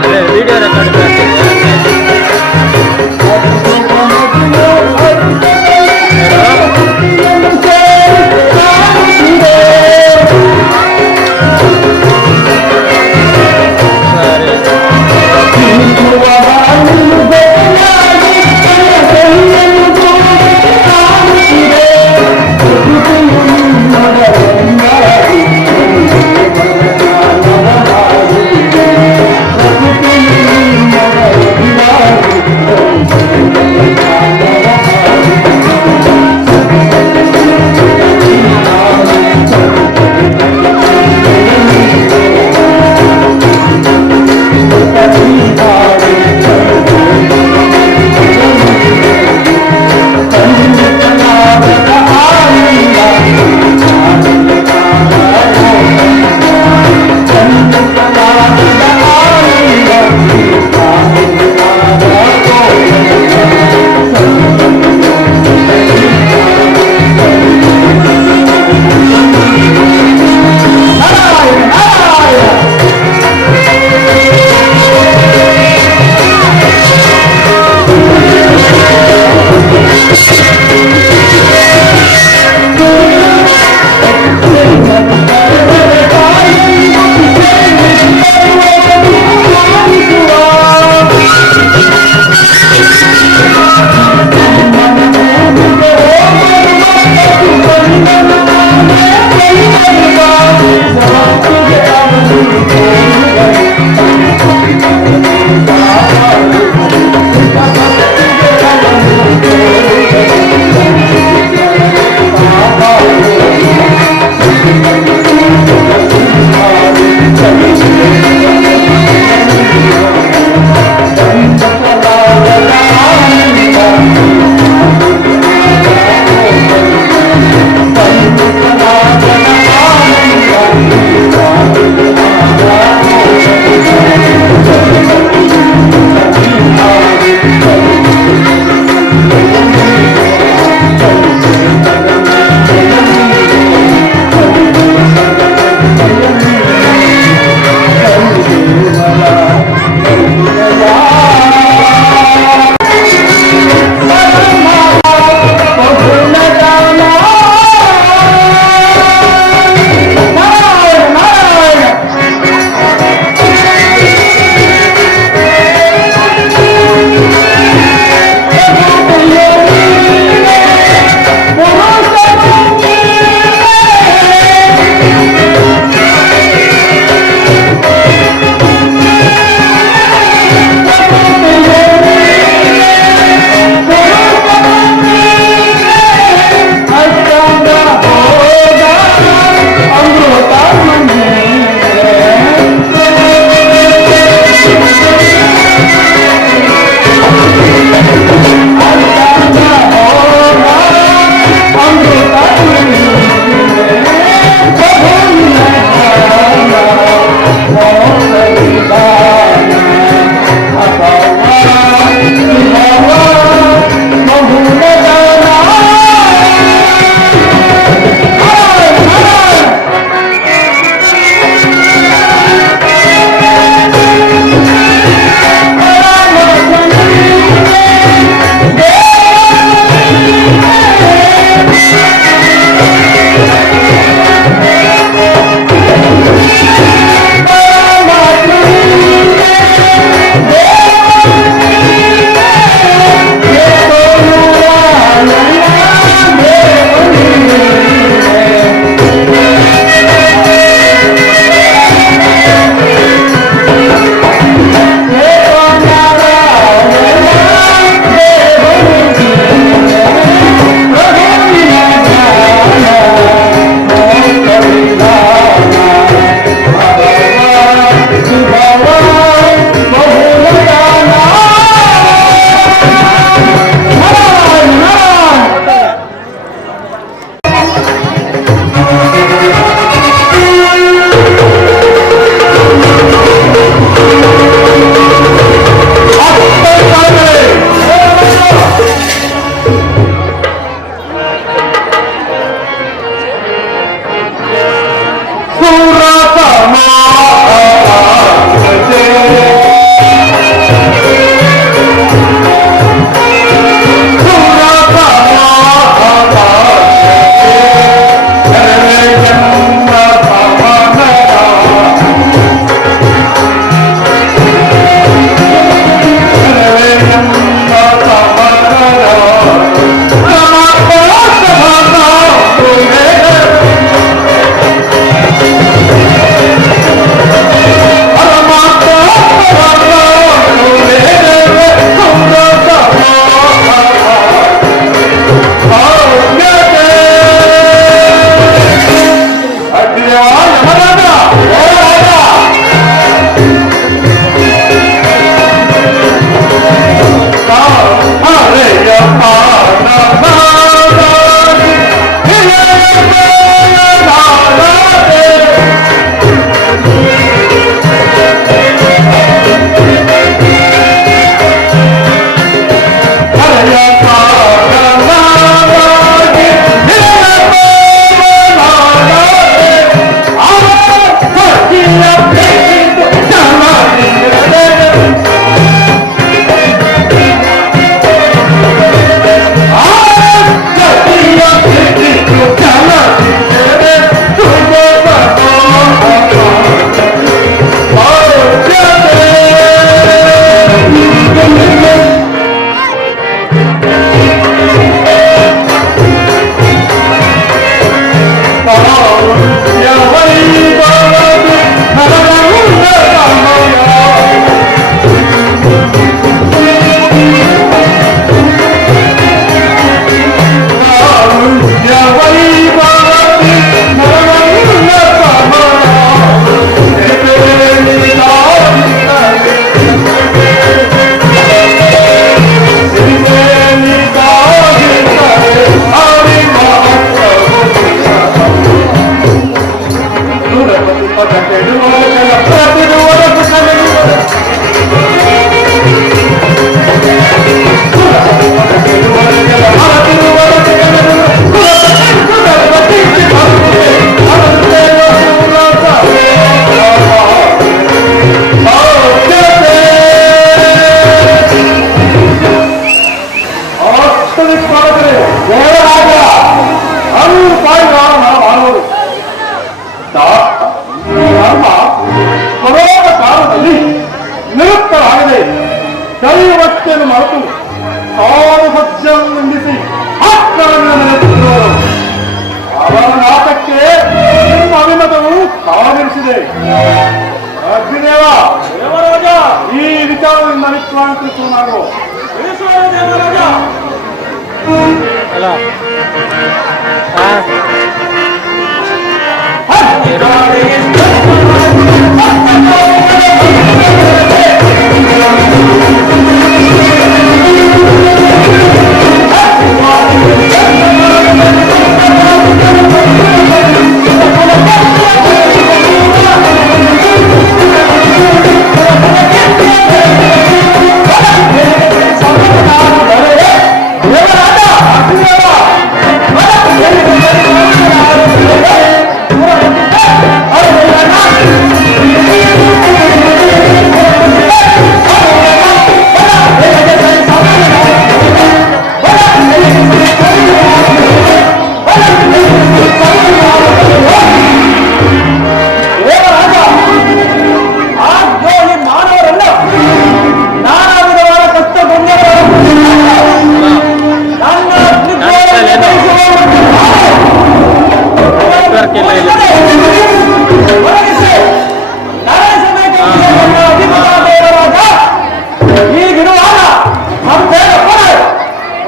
ಅದೇ ವಿಡಿಯೋ ರೆಕಾರ್ಡ್ ಮಾಡುವುದು ಕೊರೋನ ಕಾಲದಲ್ಲಿ ನಿರುತ್ತರಾಗದೆ ದೈವತ್ತೆಯನ್ನು ಮರೆತು ಸಾಧು ಸಜ್ಜನ್ನು ನಿಂದಿಸಿ ಆತ್ಮವನ್ನು ನೆಲೆಸಿರುವರು. ಅವರ ನಾಟಕ್ಕೆ ನಿಮ್ಮ ಅಭಿಮತವು ಕಾದಿರಿಸಿದೆ. ಅಗ್ನಿದೇವ ದೇವರಾಜ, ಈ ವಿಚಾರದಿಂದ ವಿಶ್ವಾಸಿಸು ನಾವು ದೇವರಾಜ. ಅಲ್ಲ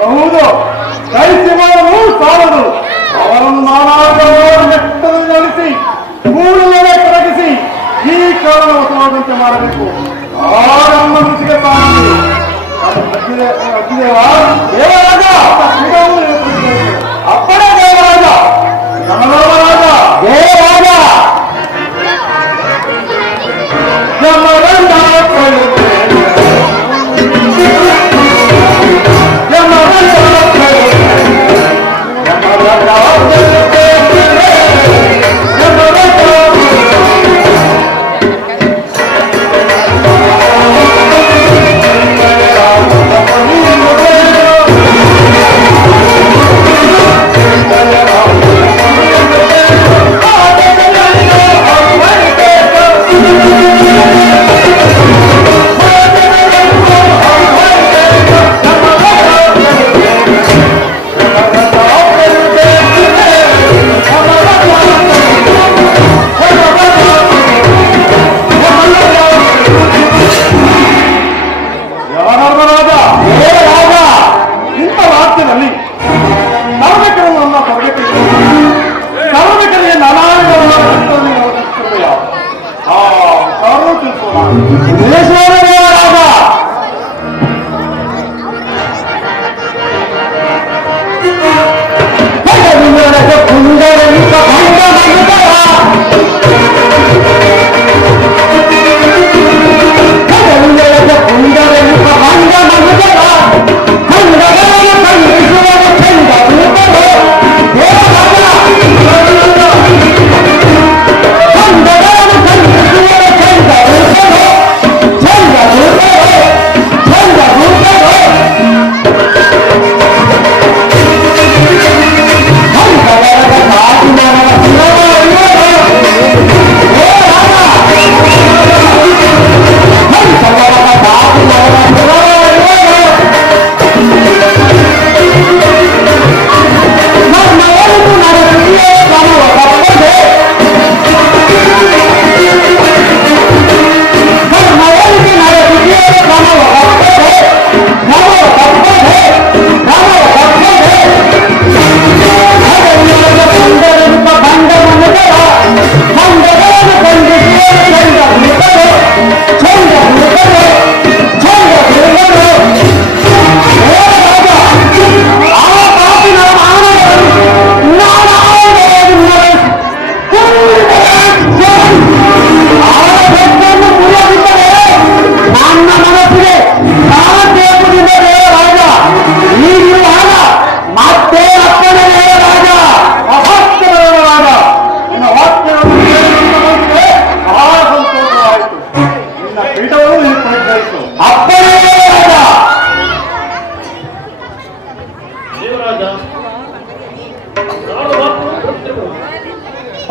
ಹೌದು, ಕೈಸಿರುವವರು ಸಾಲದು. ಅವರನ್ನು ನಾನಾಗಿ ನಡೆಸಿ ಕೂಡಲೇ ತೊಡಗಿಸಿ ಈ ಕಾರಣವಶವಾದಂತೆ ಮಾಡಬೇಕು. ನಮ್ಮ ರುಚಿಗೆ ದೇವರಾಜ ಅಪ್ಪಣೆ ದೇವರಾಜ, ನಮರಾಜ ದೇವರಾಜ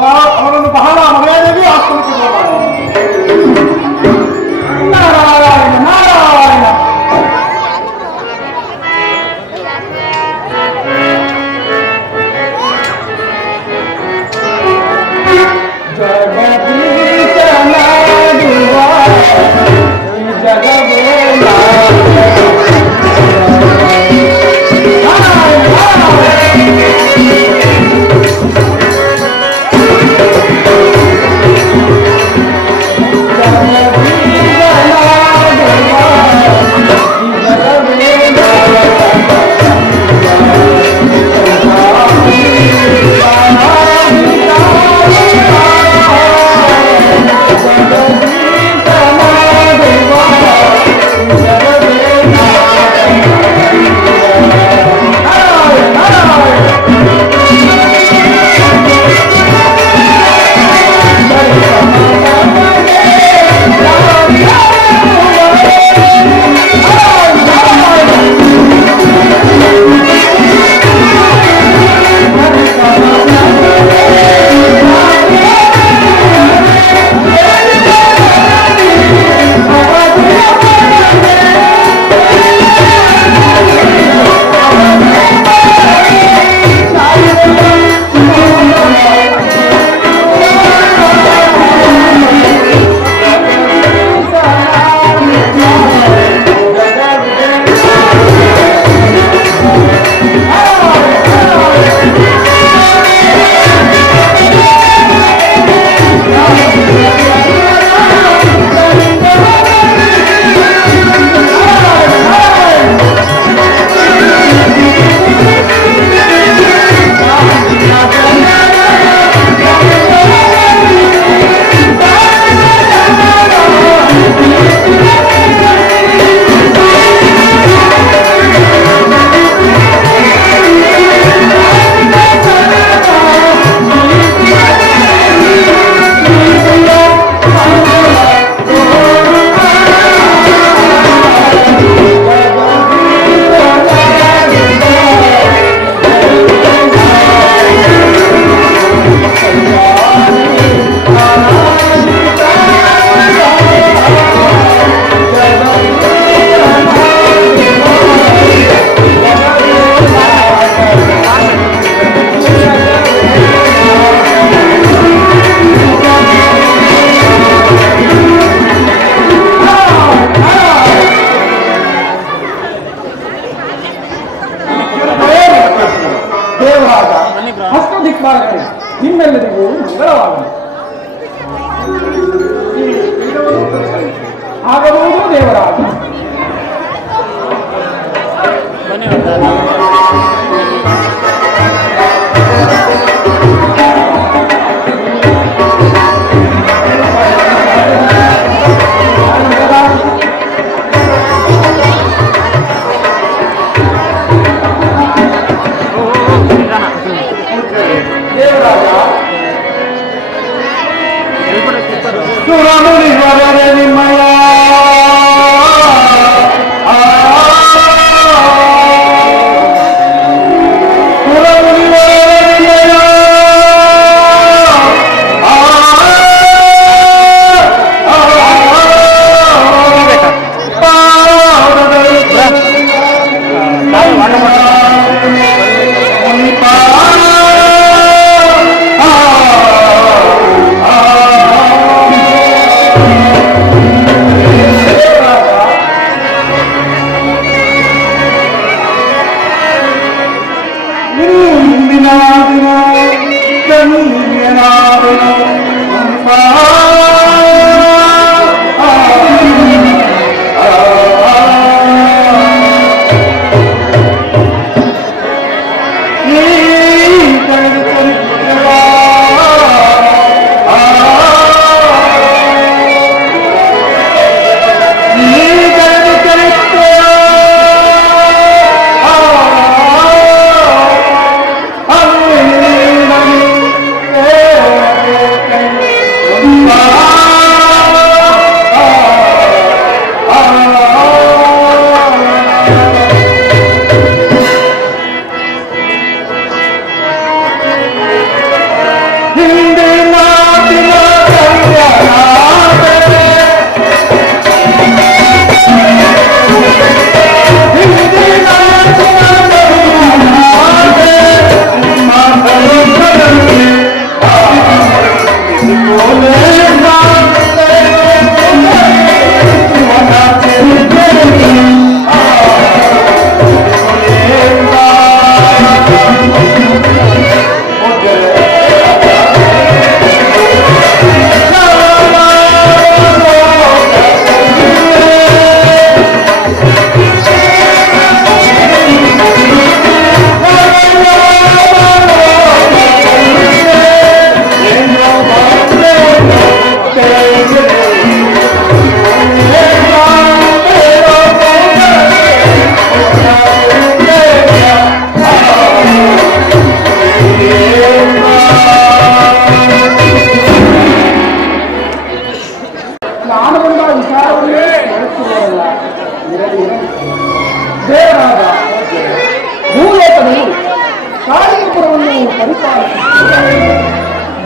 ಅವರನ್ನು ಬಹಳ ಮರ್ಯಾದೆಗೆ ಆಸ್ಪತ್ರೆ ನಾರಾಯಣ ನಾರಾಯಣ. ದೇವರಾಜ ಹಸ್ತ ದಿಕ್ಪಾಲಕರೇ, ನಿಮ್ಮೆಲ್ಲರಿಗೂ ಮಂಗಳವಾಗಲಿ. ಆಗಬಹುದು ದೇವರಾಜ. ಸುರಮುನಿ ವರರ ನಿಮ್ಮಯ ಸುರಮುನಿ ವರರ ನಿಮ್ಮಯ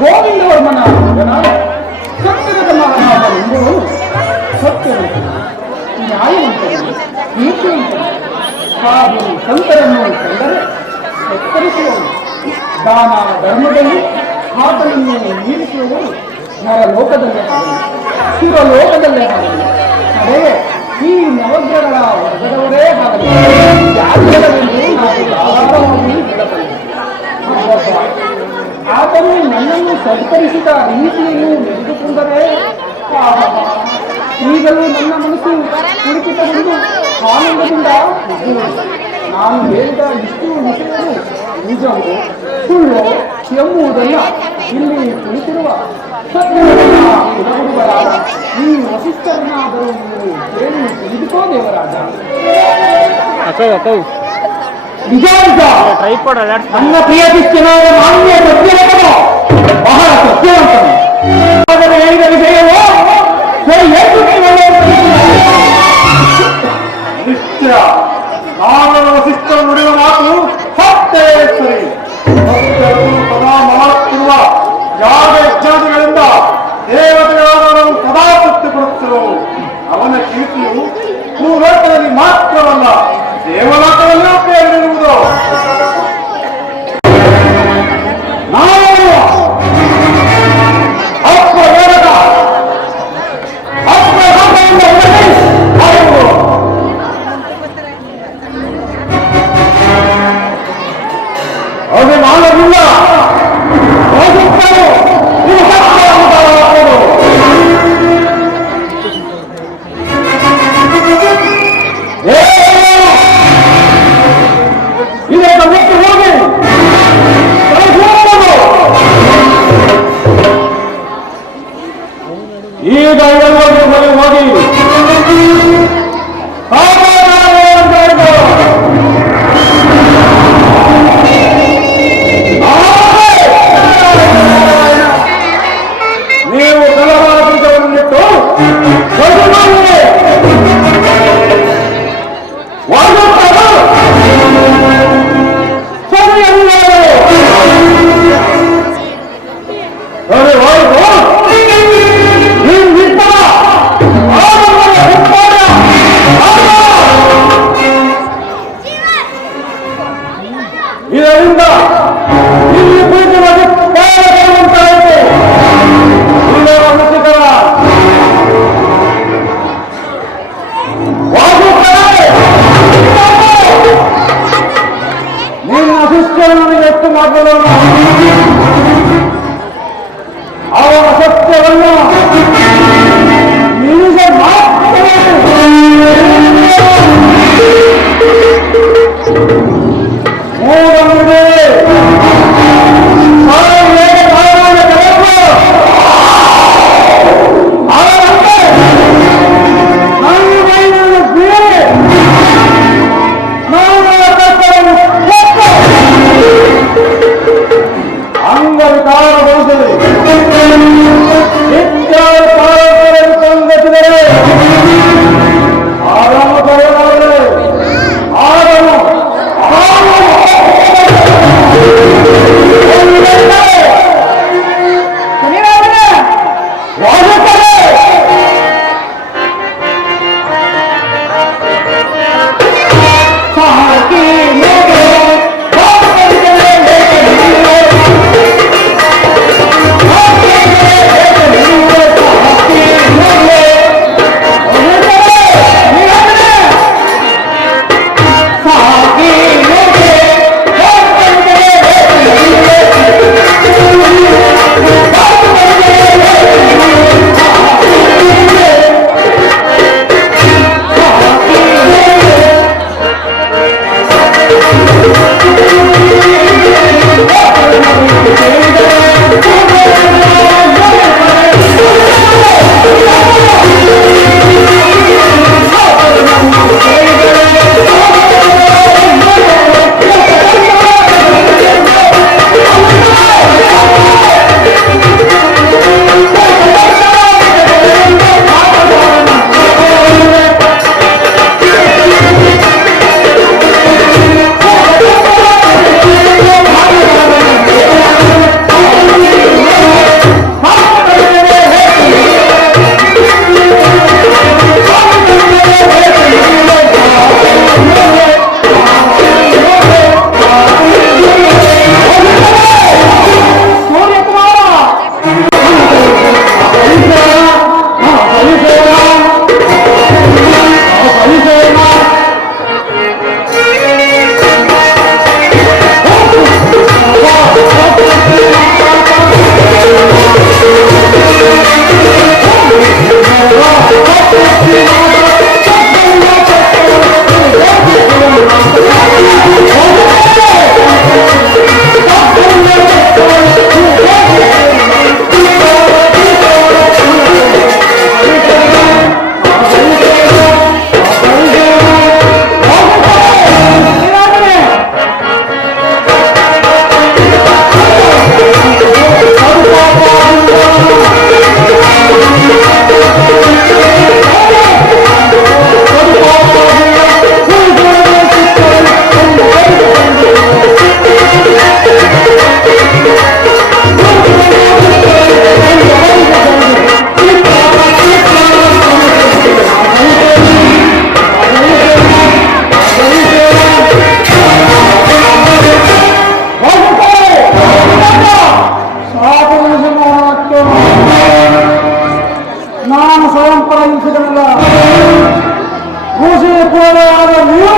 ಗೋವಿಂದವರ್ಮನ ಮಗನಾದ ಸತ್ಯದ ಮಗನಾದನೆಂಬುವನು ಸತ್ಯವಂತನು, ನ್ಯಾಯವಂತನು, ನೀತಿವಂತನು, ಸಾಧು ಸಂತರನ್ನು ಕಂಡರೆ ಸತ್ಕರಿಸುವವನು, ದಾನ ಧರ್ಮದಲ್ಲಿ ಆತನನ್ನು ಮೀರಿಸುವವರು ನರಲೋಕದಲ್ಲೇ ಆಗಲಿ ಸುರಲೋಕದಲ್ಲೇ ಆಗಲಿ ಅದೇ ಈ ನವಗ್ರಹಗಳ ವರ್ಗದವರೇ ಆಗಲಿ ಯಾರಿಲ್ಲವೆಂದು ನಾವು ಆಧಾರವಾಗಿ ಹೇಳಬಲ್ಲೆ. ಆತನು ನನ್ನನ್ನು ಸತ್ಕರಿಸಿದ ರೀತಿಯನ್ನು ನಡೆದುಕೊಂಡರೆ ಈಗಲೂ ನನ್ನ ಮನಸ್ಸು ಕುಳಿತುಕೊಂಡು ಆನಂದದಿಂದ ಇದ್ದುವುದು. ನಾನು ಹೇಳಿದ ಇಷ್ಟು ವಿಷಯಗಳು ನಿಜವು ಸುಳ್ಳು ಎಂಬುದನ್ನು ಇಲ್ಲಿ ಕುಳಿತಿರುವ ಸತ್ಯಗುರುಗಳಾದ ಈ ವಸಿಷ್ಠರನ್ನಾದರೂ ನೀವು ಕೇಳಿ ತಿಳಿದುಕೋ ದೇವರಾಜ. ನಿಜ ನನ್ನ ಪ್ರಿಯ ಶಿಷ್ಯನಾದ ಮಾನ್ಯ ಸತ್ಯವಂತನು, ಬಹಳ ಸತ್ಯವಂತನು. ಆದರೆ ಹೇಳಿದ ವಿಷಯವೋ ನಿಶ್ಚಯ ನಾನು ವಸಿಷ್ಠ ನುಡಿದ ಮಾತು ಸತ್ಯ ಸರಿ. ಸತ್ಯವು ಸದಾ ಮಾಡುತ್ತಿರುವ ಯಾಗ ಯಜ್ಞಾದಿಗಳಿಂದ ದೇವತೆಗಳಾದವರು ಸದಾ ತೃಪ್ತಿ ಪಡುತ್ತಿರು. ಅವನ ಕೀರ್ತಿಯು ಭೂಲೋಕದಲ್ಲಿ ಮಾತ್ರವಲ್ಲ ದೇವಲೋಕದಲ್ಲೂ ಕೇಳಿರುವುದು. ನಾವು ಅಪ್ರಯೋಗದ ಅಭಿಮಾನದಿಂದ ಹೋಗುತ್ತಾರೆ. ಇದು ಸತ್ಯ ಎಂಬುದಾಗುವುದು. ಇದನ್ನು ಬಿಟ್ಟು ಹೋಗಿ ಈಗ ಎಲ್ಲರೂ ಬಳಿ ಹೋಗಿ ನಾನು ಸ್ವಯಂ ಪರಮಿಸಿದನಲ್ಲ ಋಷಿ ಪೂರ್ಣವಾದ ನೀವು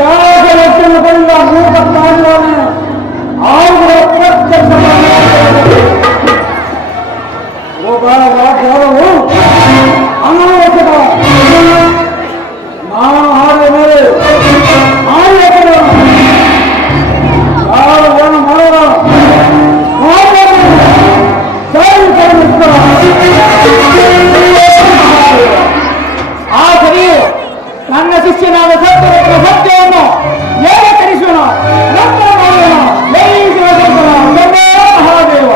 ಯಾವ ಲಕ್ಷಣಗಳಿಂದ ಮೂಕ ಪ್ರಾಣಿಗಳನ್ನೇ ಆವುಗಳ ಪ್ರತ್ಯಕ್ಷ ದೇವರು ಅನಾವಶ್ಯಕ ನಾನು ಹಾಗೆ ಮೇಲೆ ಯಾರು ಏನು ಮಾಡೋಣ ಆ ಸರಿ ನನ್ನ ಶಿಷ್ಯನಾದ ಸತ್ಯರತ್ನ ಸತ್ಯವನ್ನು ಹೇಗೆ ಕಲಿಸೋಣ ನಂತರ ಮಾಡೋಣ ಮಹಾದೇವ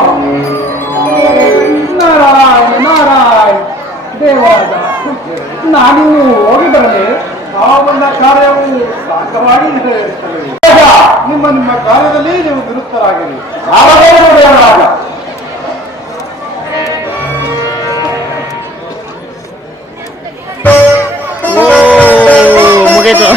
ನಾರಾಯಣ ನಾರಾಯಣ ದೇವರಾಜ ನಾನಿನ್ನು ಹೋಗಿ ಬರಲಿ ನಾವನ್ನ ಕಾರ್ಯವು ಸಾಕವಾಗಿ ನಡೆಯುತ್ತದೆ. ನಿಮ್ಮ ಕಾರ್ಯದಲ್ಲಿ ನೀವು ನಿರುತ್ತರಾಗಿರಿ. ದೇವರಾಜ ಮುಗೀತು.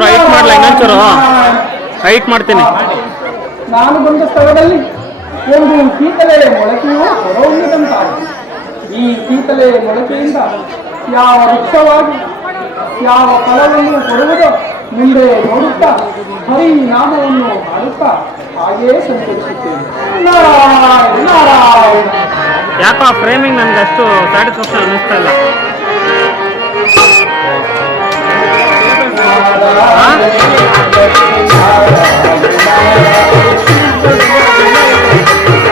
ಹೈಟ್ ಮಾಡ್ಲಾ ಇನ್ನೊಂಚೂರು ಹೈಟ್ ಮಾಡ್ತೀನಿ. ನಾನು ಬಂದ ಸ್ಥಳದಲ್ಲಿ ಒಂದು ಕೀತಲೆ ಮೊಳಕೆಯು ಹೊರಹೊಮ್ಮಿದಂತಾಯಿತು. ಈ ಕೀತಲೆ ಮೊಳಕೆಯಿಂದ ಯಾವ ವೃಕ್ಷವಾಗಿ ಯಾವ ಫಲವನ್ನು ಕೊಡುವುದೋ ಮುಂದೆ ನೋಡುತ್ತಾ ಹರಿನಾಮವನ್ನು ಹಾಡುತ್ತಾ ಹಾಗೇ ಸಂಚರಿಸುತ್ತೇನೆ. ನಾರಾಯಣ ನಾರಾಯಣ. ಯಾಕೋ ಆ ಫ್ರೇಮಿಂಗ್ ನನ್ಗೆ ಅಷ್ಟು ಸ್ಯಾಟಿಸ್ಫ್ಯಾಕ್ಷನ್ ಅನ್ನಿಸ್ತಾ ಇಲ್ಲ.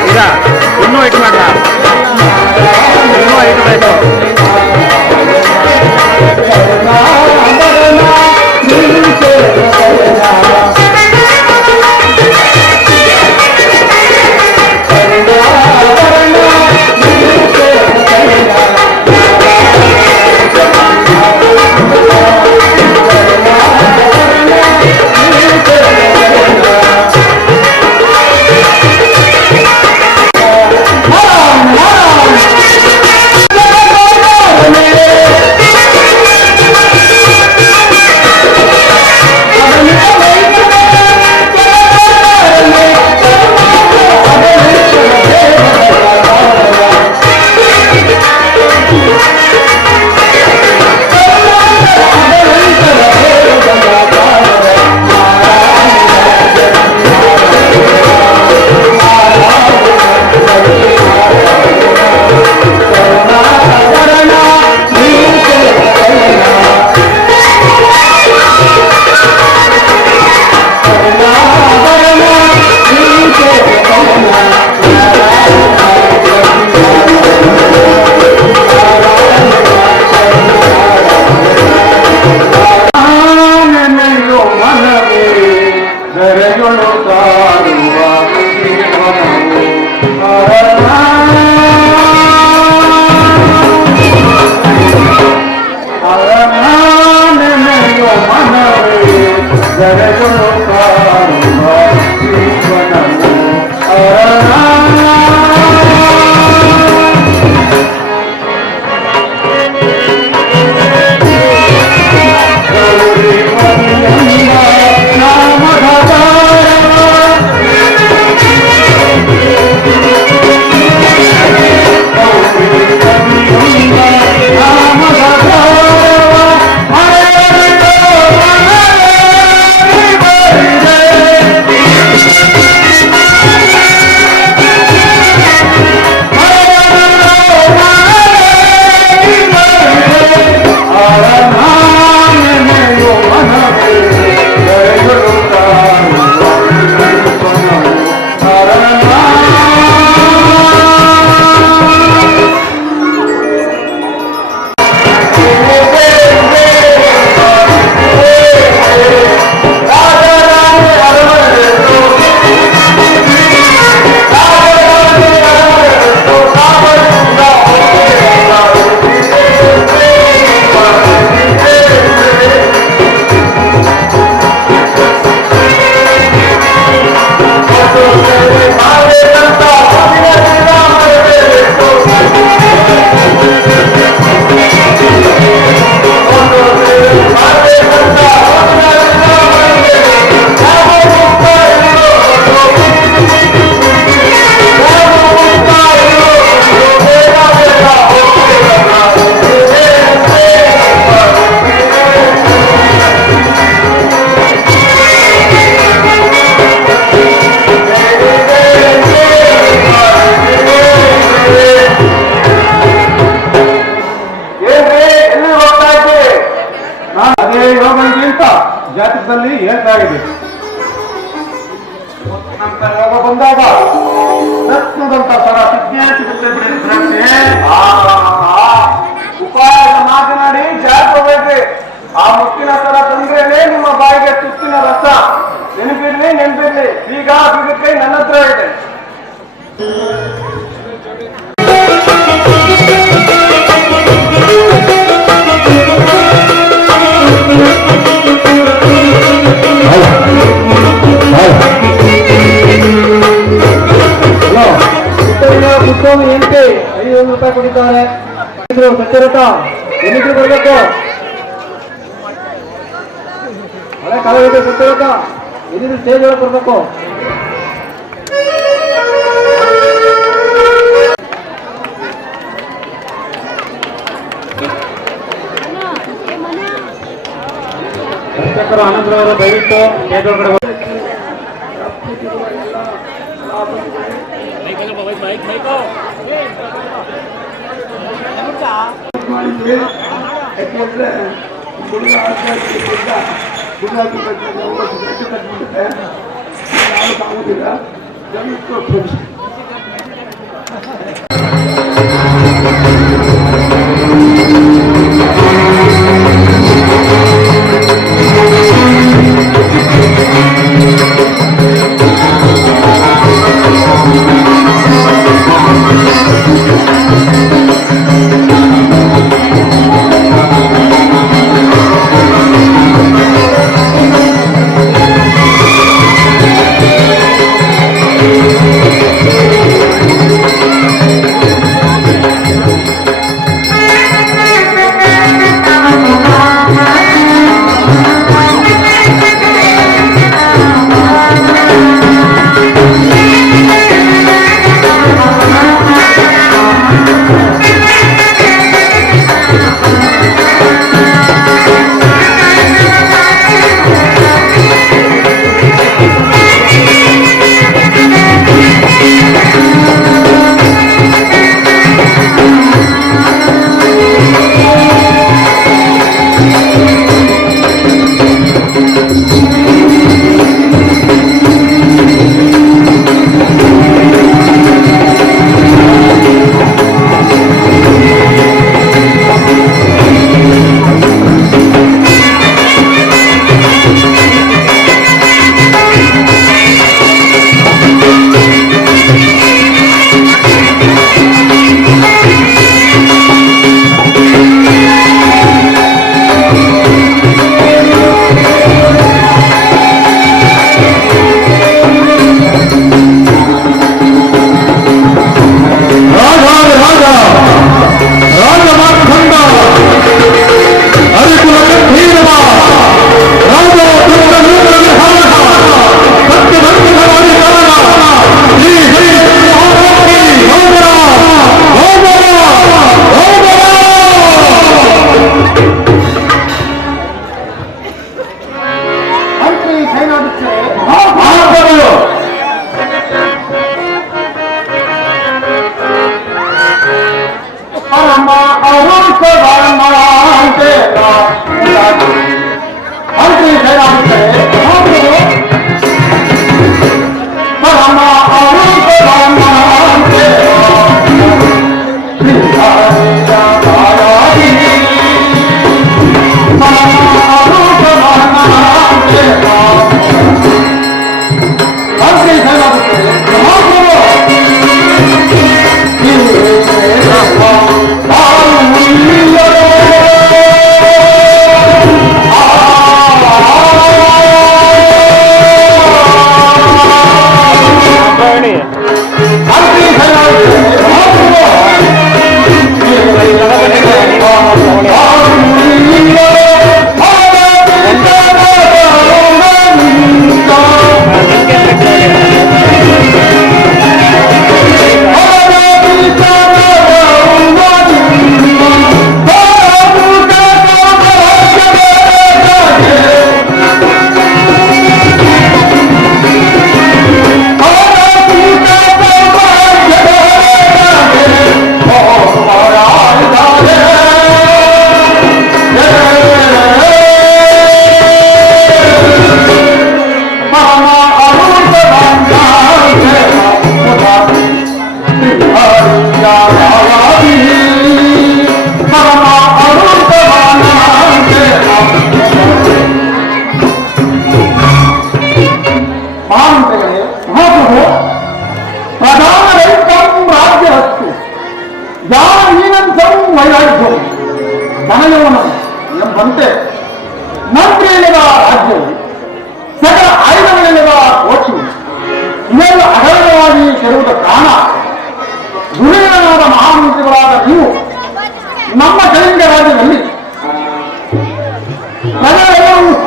ಈಗ ಇನ್ನೂ ಹೈಟ್ ಮಾಡ್ರ, ಇನ್ನೂ ಹೈಟ್ ಬೇಕು. Hare ಜಾತಕದಲ್ಲಿ ಹೇಳ್ತಾ ಇದೆ. ಅಂತ ರೋಗ ಬಂದಾಗ ರತ್ನದಂತ ಸರ ಸಿದ್ಧೇ ಸಿಗುತ್ತೆ ಬಿಡಿ ದ್ರಾಕ್ಷಿ. ಉಪಾಯದ ಮಾತನಾಡಿ ಜಾತಕಬೇಡ್ರಿ. ಆ ಮುತ್ತಿನ ಸರ ತಂದ್ರೇನೆ ನಿಮ್ಮ ಬಾಯಿಗೆ ತುತ್ತಿನ ರಸ. ನೆನಪಿರ್ಲಿ ಬೀಗ ಬೀಗಕ್ಕೆ ನನ್ನ ಹತ್ರ ಇದೆ. ಪುತ್ತೂರು ಎಂಟಿ 500 ರೂಪಾಯಿ ಕೊಟ್ಟಿದ್ದಾರೆ. ಸತ್ಯರಥ ಎಲ್ಲಿಗೆ ಬರಬೇಕು? ಹಳೆ ಕಾಲವಿದೆ. ಸತ್ಯರಥ ಎಲ್ಲಿಂದ ಸ್ಟೇಜ್ ಒಳಗೆ ಬರಬೇಕು. ಆನಂದ್ರವರು ದಯವಿಟ್ಟು ಸ್ಟೇಜ್ ಒಳಗಡೆ ಯಾಕೆಂದ್ರೆ ಹುಡುಗ ಆಗುದಿಲ್ಲ. ದಯವಿಟ್ಟು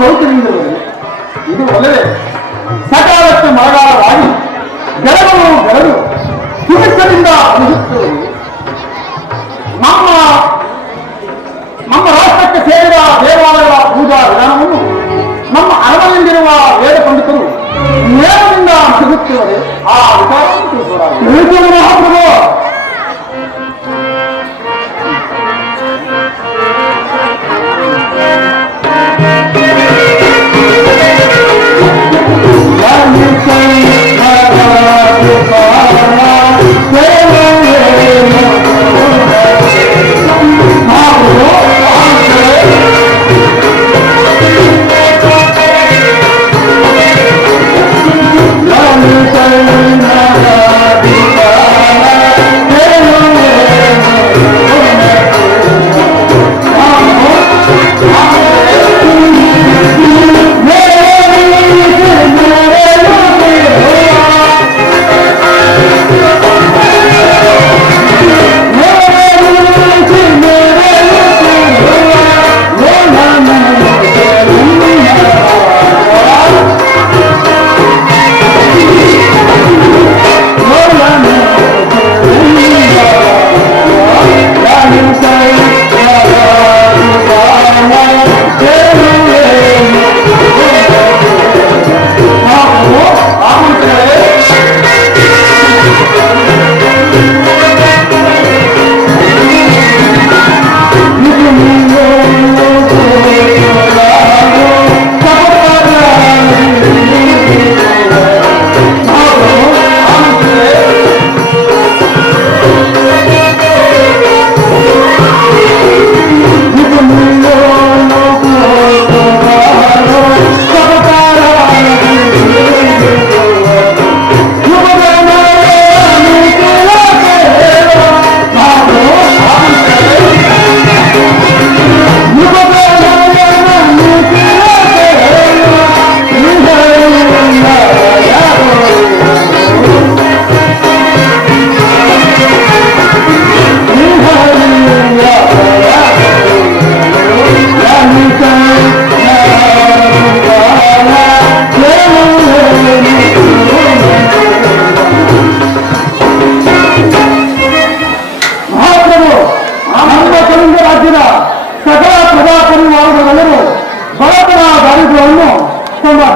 ಸೌಖ್ಯದಿಂದಿರುವುದು ಇದು ಒಳ್ಳೆಯದೇ. ಸಕಾಲಕ್ಕೆ ಮಳೆಗಾಲವಾಗಿ ಗೆಳಗಳು ಸುಭಿಕ್ಷದಿಂದ ಅನಿಸುತ್ತಿರುವುದು ನಮ್ಮ ರಾಷ್ಟ್ರಕ್ಕೆ ಸೇರಿದ ದೇವಾಲಯಗಳ ಪೂಜಾ ವಿಧಾನವನ್ನು ನಮ್ಮ ಅರಮನೆಯಲ್ಲಿರುವ ವೇದ ಪಂಡಿತರು ನೇರದಿಂದ ಸಿಗುತ್ತಿರುತ್ತದೆ. ಆ ವಿಚಾರವನ್ನು ತಿಳಿಸುವ ಮಹಾಪ್ರಭು.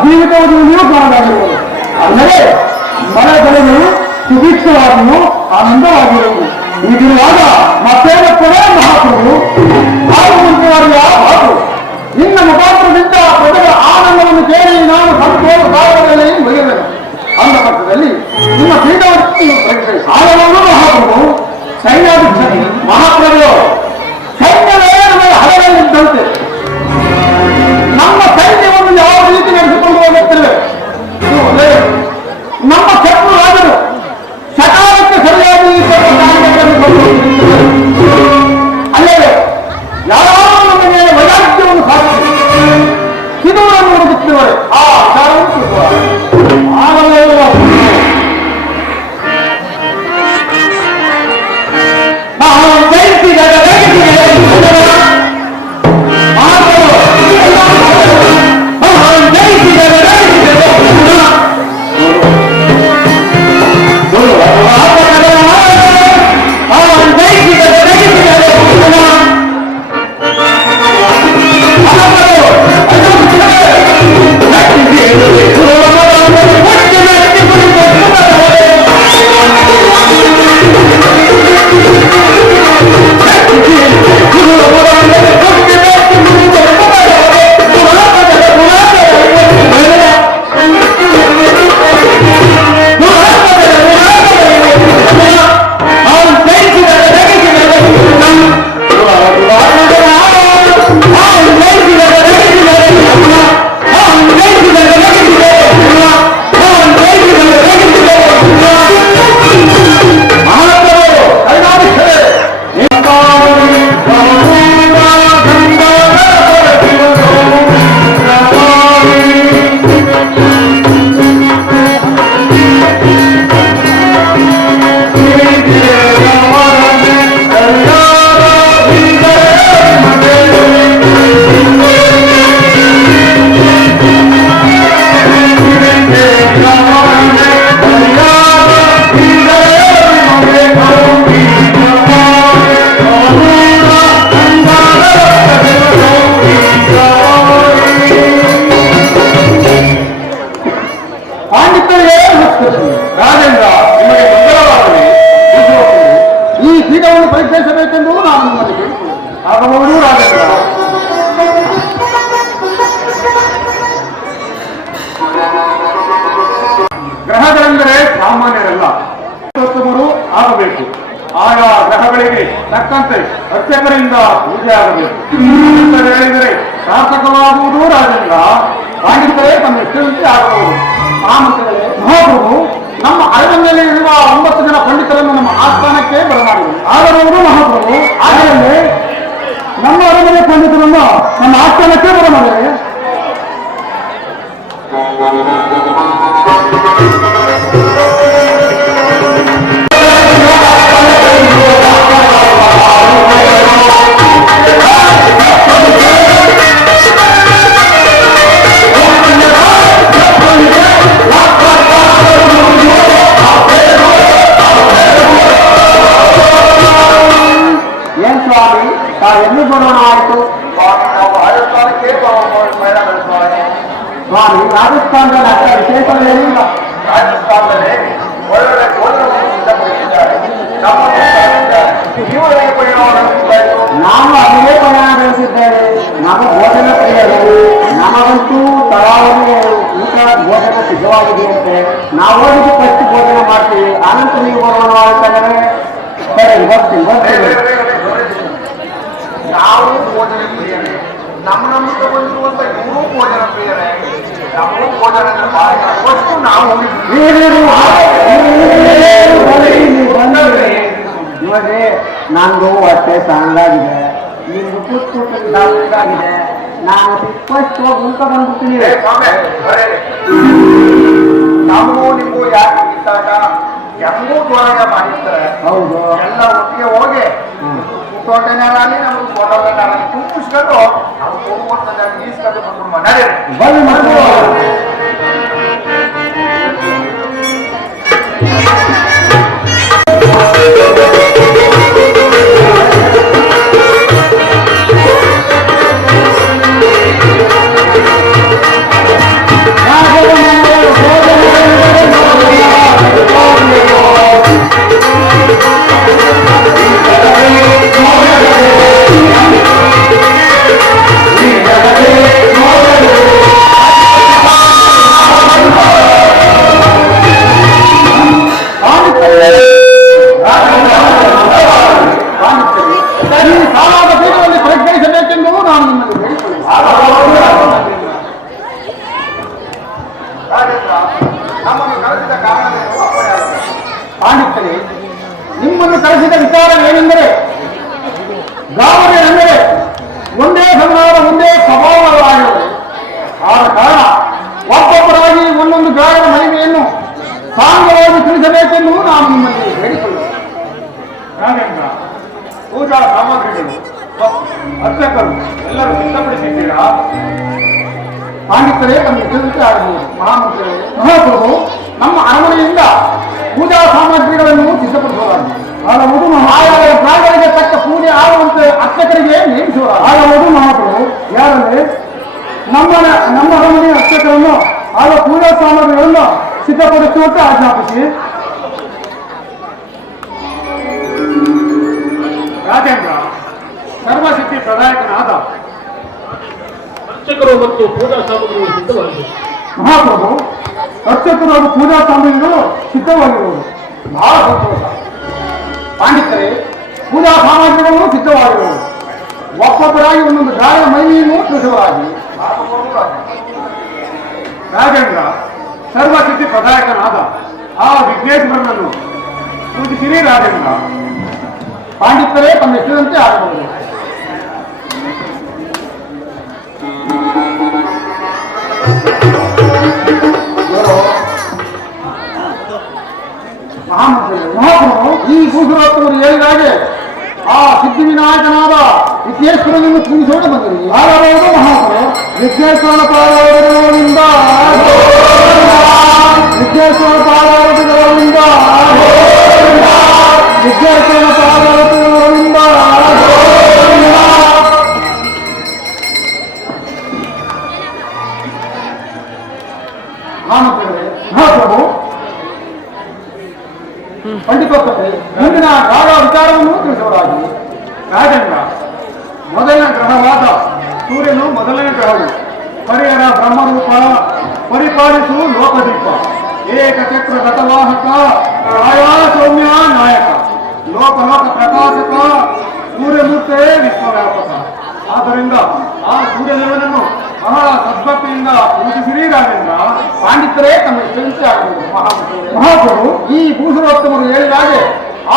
ಜೀವಿತವನ್ನು ಕಾಣಲಾಗಿರುವುದು. ಅಂದರೆ ಮಳೆ ಬೆಳೆಗಳು ಸುಭಿಕ್ಷವಾಗಿಯೂ ಆನಂದವಾಗಿರುವುದು. ಹೀಗಿರುವಾಗ ಮತ್ತೇನಪ್ಪನೇ ಮಹಾಪ್ರಭು ಆಗುವಂತೆಯ ಮಾತು ನಿನ್ನ ಮುಖಾಂತರದಿಂದ ಪ್ರಜೆಗಳ ಆನಂದವನ್ನು ಕೇಳಿ ನಾನು ಸಂತೋಷ ಕಾಲದಲ್ಲಿ ಮುಗಿಯುವೆನು. ಅಂದ ಪಕ್ಷದಲ್ಲಿ ನಿಮ್ಮ ಪೀಠವನ್ನು ಆಳವನ್ನು ಮಹಾಪ್ರಭು ಸೈನ್ಯಾಧಿಪತಿ ಮಹಾಪ್ರಭು ಸೈನ್ಯವೇ ನಮಗೆ ಹಲವಲ್ಲಿದ್ದಂತೆ ನಮ್ಮ ಸೈನ್ಯವನ್ನು ಯಾವ ರೀತಿ ನಡೆಸಿಕೊಂಡು ಹೋಗುತ್ತೇವೆ. ನಮ್ಮ ಶತ್ರು ರಾಜರು ಸಕಾಲಕ್ಕೆ ಸರಿಯಾಗಿ ಅಲ್ಲವೇ ಯಾರಾದರೂ ನಮ್ಮ ಮೇಲೆ ವೈರಾಗ್ಯವನ್ನು ಸಾಧಿಸಿ ಸಿದುವನ್ನು ಹುಡುಕುತ್ತಿರುವರೆ ಆ ವಿಚಾರವನ್ನು ಆಗಲೇ ನಾವು ತಕ್ಕಂತೆ ಅರ್ಚಕರಿಂದ ಪೂಜೆ ಆಗಬೇಕು ಅಂತ ಹೇಳಿದರೆ ಸಾರ್ಥಕವಾಗುವುದು ರಾಜೇಂದ್ರ. ಹಾಗಿದ್ದರೆ ತಮ್ಮ ಇಷ್ಟದಂತೆ ಆಗಬಹುದು. ಮಹಾಪ್ರಭು, ನಮ್ಮ ಅರಮನೆಯಲ್ಲಿ ಇರುವ 9 ಜನ ಪಂಡಿತರನ್ನು ನಮ್ಮ ಆಸ್ಥಾನಕ್ಕೆ ಬರಮಾಡಿದರು. ಆಗಬಹುದು ಮಹಾಪ್ರಭು. ಆದರೆ ನಮ್ಮ ಅರಮನೆ ಪಂಡಿತರನ್ನು ನಮ್ಮ ಆಸ್ಥಾನಕ್ಕೆ ಬರಮಾಡಿದರೆ ಏನ್ ಸ್ವಾಮಿ ಎಲ್ಲಿ ಬರೋಣ ಆಯ್ತು? ರಾಜಸ್ಥಾನಕ್ಕೆ ಸ್ವಾಮಿ, ರಾಜಸ್ಥಾನದಲ್ಲಿ ಅಷ್ಟೇ ವಿಶೇಷಗಳೇನಿಲ್ಲ. ರಾಜಸ್ಥಾನದಲ್ಲಿ ಒಳ್ಳೊಳ್ಳೆ ಗೋಧುಗಳನ್ನು ಸಿದ್ಧಪಡಿಸಿದ್ದಾರೆ. ನೀವು ಹೇಗೆ ಪರಿಣಾಮ ನಡೆಸಿದ್ದಾಯಿತು? ನಾವು ಅದೇ ಪ್ರಯಾಣ ಬೆಳೆಸಿದ್ದೇವೆ. ನಮ್ಮ ಭೋಜನ ಪ್ರಿಯರು, ನಮಗಂತೂ ತರಾವರಿ ಊಟ ಭೋಜನ ಸಿದ್ಧವಾಗಿದೆಯಂತೆ. ನಾವು ಹೋಗಿದ್ದು ಫಸ್ಟ್ ಭೋಜನ ಮಾಡ್ತೀವಿ, ಆನಂತರ ನೀವು ಬರೋಣ ಅಂತಂದ್ರೆ ಸರಿ ಬರ್ತೀವಿ. ನಾವು ಭೋಜನ ಪ್ರಿಯರೇ, ನಮ್ಮ ಬಂದಿರುವಂತ ಇವರು ಭೋಜನ ಪ್ರಿಯರೇ. ನಮಗೂ ಭೋಜನ ಫಸ್ಟ್ ನಾವು ನೋಡ್ರಿ, ನಂದು ಹೊಟ್ಟೆ ಸಣ್ಣದಾಗಿದೆ, ನಿಮ್ದು ಕೂತ್ಕೊಂಡಾಗಿದೆ. ನಾನು ಫಸ್ಟ್ ಹೋಗಿ ಉಳ್ಕ ಬಂದ್ಬಿಡ್ತೀನಿ. ನಮಗೂ ನಿಮಗೂ ಯಾಕೆ ಕಿತ್ತಾಟ? ಹೆಂಗೂ ದ್ವಾರ ಮಾಡಿರ್ತಾರೆ. ಹೌದು, ಎಲ್ಲ ಒಟ್ಟಿಗೆ ಹೋಗಿ ತೋಟನಾಗಲಿ ನಮ್ಗೆ ತೋಟನಾಗಲಿ ತುಂಬಿಸ್ಕೊಂಡು ಅವ್ರು ಹೋಗುವಂತ ಈಸ್ಕೊಂಡು ಬಂದ್ಬಿಡುವ ನಡೆ ಬನ್ನಿ ಮಕ್ಕಳು. ನಮ್ಮನ್ನು ಕರೆಸಿದ ಕಾರಣವೇನು? ಪಾಂಡಿತ್ಯರೇ, ನಿಮ್ಮನ್ನು ಕರೆಸಿದ ವಿಚಾರ ಏನೆಂದರೆ, ಗಾವರಿ ಅಂದರೆ ಒಂದೇ ಸಂಹಾರ, ಒಂದೇ ಸ್ವಭಾವವಾಗಿರುವುದು. ಆದ ಕಾರಣ ಒಬ್ಬೊಬ್ಬರಾಗಿ ಒಂದೊಂದು ಗಾಯನ ಮಹಿಮೆಯನ್ನು ಸಾಂಗವಾಗಿ ತಿಳಿಸಬೇಕೆಂದು ನಾನು ನಿಮ್ಮಲ್ಲಿ ಹೇಳಿಕೊಳ್ಳುತ್ತೇನೆ. ನಾನೇಂದ್ರ ಪೂಜಾ ಸಾಮಗ್ರಿಗಳು ಅರ್ಚಕರು ಎಲ್ಲರೂ ಸಿದ್ಧಪಡಿಸಿದ್ದೀರಾ? ಪಾಂಡಿತ್ಯರೇ, ನಮಗೆ ತಿಳಿಸಿ ಆಗಬಹುದು. ಮಹಾಮಂತ್ರಿಗಳೇ, ಮಹಾಪ್ರಭು, ನಮ್ಮ ಅರಮನೆಯಿಂದ ಪೂಜಾ ಸಾಮಗ್ರಿಗಳನ್ನು ಸಿದ್ಧಪಡಿಸಲಾಗಿದೆ. ಆಗಬಹುದು ಆಯಾಯ ಪ್ರಾಣಿಗಳಿಗೆ ತಕ್ಕ ಪೂಜೆ ಆಗುವಂತೆ ಅರ್ಚಕರಿಗೆ ನೇಮಿಸಲಾಗಿದೆ. ಆಗಬಹುದು ಮಹಾಪ್ರಭು. ಯಾರಂದ್ರೆ ನಮ್ಮ ಅರಮನೆಯ ಅರ್ಚಕರನ್ನು ಆಗ ಪೂಜಾ ಸಾಮಗ್ರಿಗಳನ್ನು ಸಿದ್ಧಪಡಿಸುವಂತೆ ಆಜ್ಞಾಪಿಸಿ. ರಾಜೇಂದ್ರ, ಸರ್ವಸಿದ್ಧಿ ಪ್ರದಾಯಕನಾದ ಅರ್ಚಕರು ಮತ್ತು ಪೂಜಾ ಸಾಮಗ್ರಿಗಳು ಸಿದ್ಧವಾಗಿದೆ. ಮಹಾಪ್ರಭು, ಅರ್ಚಕರು ಹಾಗೂ ಪೂಜಾ ಸಾಮಗ್ರಿಗಳು ಸಿದ್ಧವಾಗಿರುವುದು ಬಹಳ ಸಂತೋಷ. ಪಾಂಡಿತ್ಯರೇ, ಪೂಜಾ ಸಾಮಗ್ರಿಗಳು ಸಿದ್ಧವಾಗಿರುವುದು. ಒಬ್ಬೊಬ್ಬರಾಗಿ ಒಂದೊಂದು ಗಾಯ ಮೈಯನ್ನು ತಿಳಿಸುವರಾಗಿ. ರಾಜೇಂದ್ರ, ಸರ್ವಸಿದ್ಧಿ ಪ್ರದಾಯಕನಾದ ಆ ವಿಘ್ನೇಶ್ವರನನ್ನು ಪೂಜಿಸಿರಿ. ರಾಜೇಂದ್ರ, ಪಾಂಡಿತ್ಯರೇ, ತಮ್ಮ ಇಷ್ಟದಂತೆ ಆಗಬಹುದು. ಮಹಾಪ್ರಭು, ಈ ಭೂಸುರತ್ತವರು ಹೇಳಿದ ಹಾಗೆ ಆ ಸಿದ್ಧಿವಿನಾಯಕನಾದ ವಿಘ್ನೇಶ್ವರನನ್ನು ಪೂಜಿಸೋಣ ಬಂದಿರಿ. ಆಗಬಹುದು ಮಹಾಪ್ರಭು. ವಿಘ್ನೇಶ್ವರನ ಪಾದಗಳಿಂದ ವಿಘ್ನೇಶ್ವರನ ಪಾದಗಳಿಂದ ವಿಘ್ನೇಶ್ವರನ ಪಾದಗಳಿಂದ ಮಹಾಪ್ರಭು, ಪಂಡಿತೋತ್ತಮರೇ, ಮುಂದಿನ ಗ್ರಹ ವಿಚಾರವನ್ನು ತಿಳಿಸುವರಾಗಿ. ರಾಜೇಂದ್ರ, ಮೊದಲನೇ ಗ್ರಹವಾದ ಸೂರ್ಯನು ಮೊದಲನೇ ಗ್ರಹವು. ಪರಿಹರ ಬ್ರಹ್ಮರೂಪ, ಪರಿಪಾಲಿಸು ಲೋಕದೀಪ, ಏಕಚಕ್ರ ಗತವಾಹಕ, ರಾಯ ಸೌಮ್ಯ ನಾಯಕ. ಲೋಕ ಲೋಕ ಪ್ರಕಾಶಕ ಸೂರ್ಯಮೂರ್ತೆ ವಿಶ್ವವ್ಯಾಪಕ. ಆದ್ದರಿಂದ ಆ ಸೂರ್ಯದೇವನನ್ನು ಬಹಳ ಸದ್ಭಕ್ತಿಯಿಂದ ಪೂಜಿಸಿರಿ ರಾಜೇಂದ್ರ. ಪಾಂಡಿತರೇ ತಮ್ಮ ಹೆಸರಿಸಿ ಆಗಬಹುದು. ಮಹಾಪ್ರಭು, ಈ ಭೂಷಣೋತ್ತಮರು ಹೇಳಿದ ಹಾಗೆ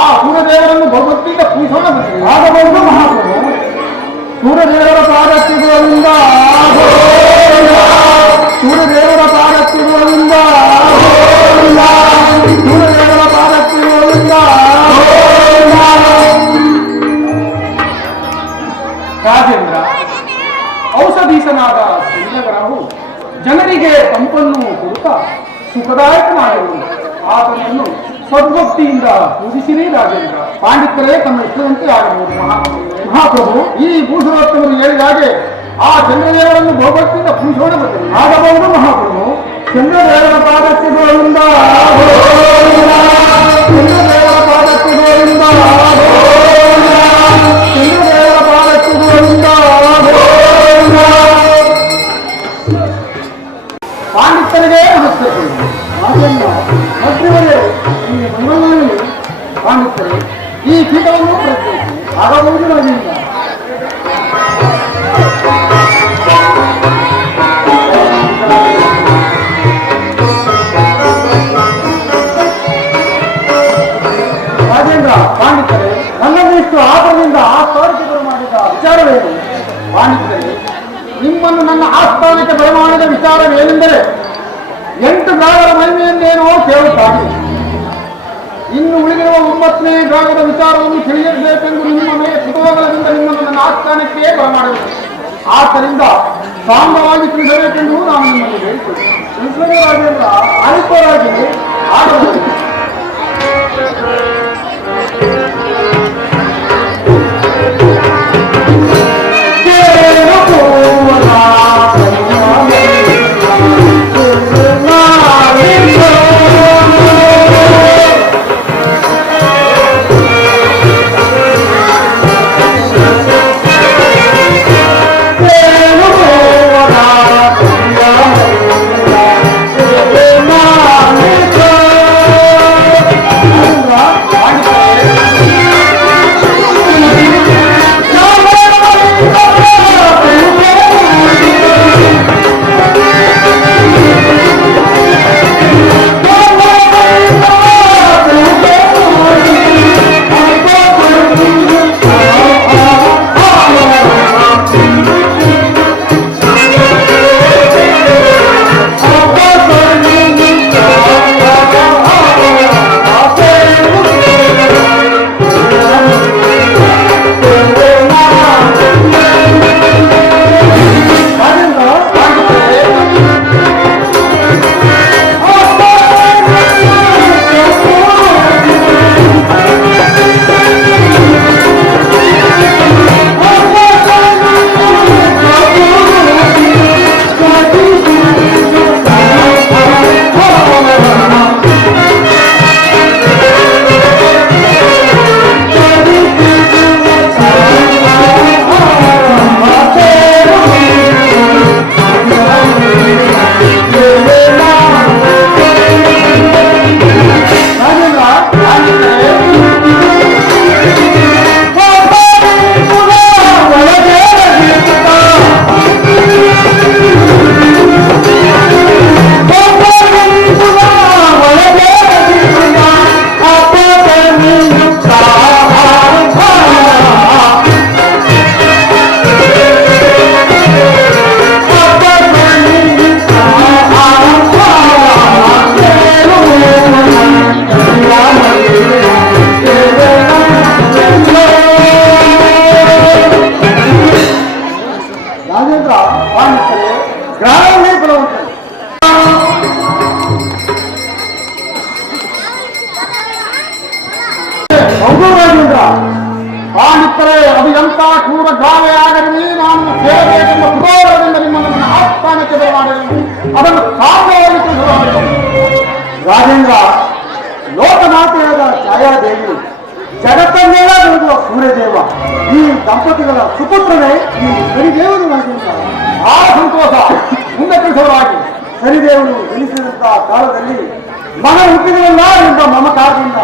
ಆ ಸೂರ್ಯದೇವರನ್ನು ಭಗವದ್ಗೀತ ಪೂಜಿಸೋಣ ಬಂದಿದೆ. ಆಗಬಹುದು ಮಹಾಪ್ರಭು. ಸೂರ್ಯದೇವರ ಪಾದಕ್ಕಿರುವುದರಿಂದ ಸೂರ್ಯದೇವರ ಪಾದಕ್ಕಿರುವುದರಿಂದ ಸೂರ್ಯದೇವರ ಪಾದಕ್ಕಿರುವುದರಿಂದ ರಾಜೇಂದ್ರ, ಔಷಧೀಶನಾದ ಶ್ರೀನಗರವು ಜನರಿಗೆ ತಂಪನ್ನು ಕೊಡುತ್ತಾ ಸುಖದಾಯಕನಾಗಿರುವುದು. ಆತನನ್ನು ಸದ್ಭಕ್ತಿಯಿಂದ ಪೂಜಿಸಿರಿ ರಾಜೇಂದ್ರ. ಪಾಂಡಿತರೇ ತಮ್ಮ ಇಷ್ಟದಂತೆ ಆಗಬಹುದು. ಮಹಾಪ್ರಭು, ಈ ಭೂಷಣೋತ್ತಮರು ಹೇಳಿದ ಹಾಗೆ ಆ ಚಂದ್ರದೇವರನ್ನು ಭಗವದ್ಗೀತ ಪೂಜಿಸೋಣ ಬರ್ತದೆ. ಆಗಬಹುದು ಮಹಾಪ್ರಭು. ಚಂದ್ರದೇವರ ಪಾದಕ್ಕೆ ಗೋವಿಂದ, ಚಂದ್ರದೇವರ ಪಾದಕ್ಕೆ ಗೋವಿಂದ, ಚಂದ್ರದೇವರ ಪಾದಕ್ಕೆ ಗೋವಿಂದ. ಪಾಂಡಿತರಿಗೆ ನಮಸ್ತೆ. ಮಂತ್ರಿಗಳೇ, ಈ ಮಂಗಳದಲ್ಲಿ ಪಾಂಡಿತರು ಈ ಪೀಠವನ್ನು ಪ್ರಶ್ನಿಸಿ ಆಗಬಹುದು ರಾಜೇಂದ್ರ. ರಾಜೇಂದ್ರ, ಪಾಂಡಿತರೇ, ನನ್ನನ್ನು ಇಷ್ಟು ಆತನಿಂದ ಆಸ್ಥಾನಕ್ಕೆ ಬರಮಾಡಿದ ವಿಚಾರವೇನು? ಪಾಂಡಿತರೇ, ನಿಮ್ಮನ್ನು ನನ್ನ ಆಸ್ಥಾನಕ್ಕೆ ಬರಮಾಡಿದ ವಿಚಾರವೇನೆಂದರೆ 8 ಗ್ರಾಮದ ಮಹಿಮೆಯನ್ನೇನೋ ಕೇಳುತ್ತಾರೆ. ಇನ್ನು ಉಳಿದಿರುವ 9ನೇ ಗ್ರಾಮದ ವಿಚಾರವನ್ನು ತಿಳಿಯಬೇಕೆಂದು ನಿಮ್ಮ ಮೇಲೆ ಕುತೂಹಲದಿಂದ ನಿಮ್ಮನ್ನು ನನ್ನ ಆಸ್ಥಾನಕ್ಕೆ ಬರಮಾಡಬೇಕು. ಆದ್ದರಿಂದ ಸಾಂಗವಾಗಿ ತಿಳಿಸಬೇಕೆಂದು ನಾನು ನಿಮ್ಮನ್ನು ಹೇಳಿಕೊಳ್ಳಿ. ರಾಜೇಂದ್ರ, ಆದಿತ್ಯರಾಗಿ ಆಗಬಹುದು. ಪಾಂಡಿತರೇ, ಅದು ಎಂಥ ಕ್ರೂರ ಗಾವೆಯಾಗಲಿ ನಾನು ಸೇರಬೇಕೆಂಬ ಕುತೂಹಲದಿಂದ ನಿಮ್ಮನ್ನು ನನ್ನ ಆಸ್ಥಾನಕ್ಕೆ ಬರಮಾಡಿದೆನು. ಅದನ್ನು ಸಾಧ್ಯವಾಗಿ ತಿಳಿಸಲಾಯಿತು. ರಾಜೇಂದ್ರ, ಲೋಕನಾಥೆಯಾದ ಛಾಯಾದೇವಿ, ಜಗತ್ತನ್ನೆಲ್ಲ ಬೆಳೆದುವ ಸೂರ್ಯದೇವ, ಈ ದಂಪತಿಗಳ ಸುಪುತ್ರನೇ ಈ ಸರಿದೇವನು. ರಾಜೇಂದ್ರ, ಆ ಸಂತೋಷ ಮುಂದೆ ತಿಳಿಸುವರಾಗಿ ಸರಿದೇವನು ಜನಿಸಿದಂತಹ ಕಾಲದಲ್ಲಿ ಮನ ಹುಟ್ಟಿದವಲ್ಲ ಎಂಬ ಮಮಕಾರದಿಂದ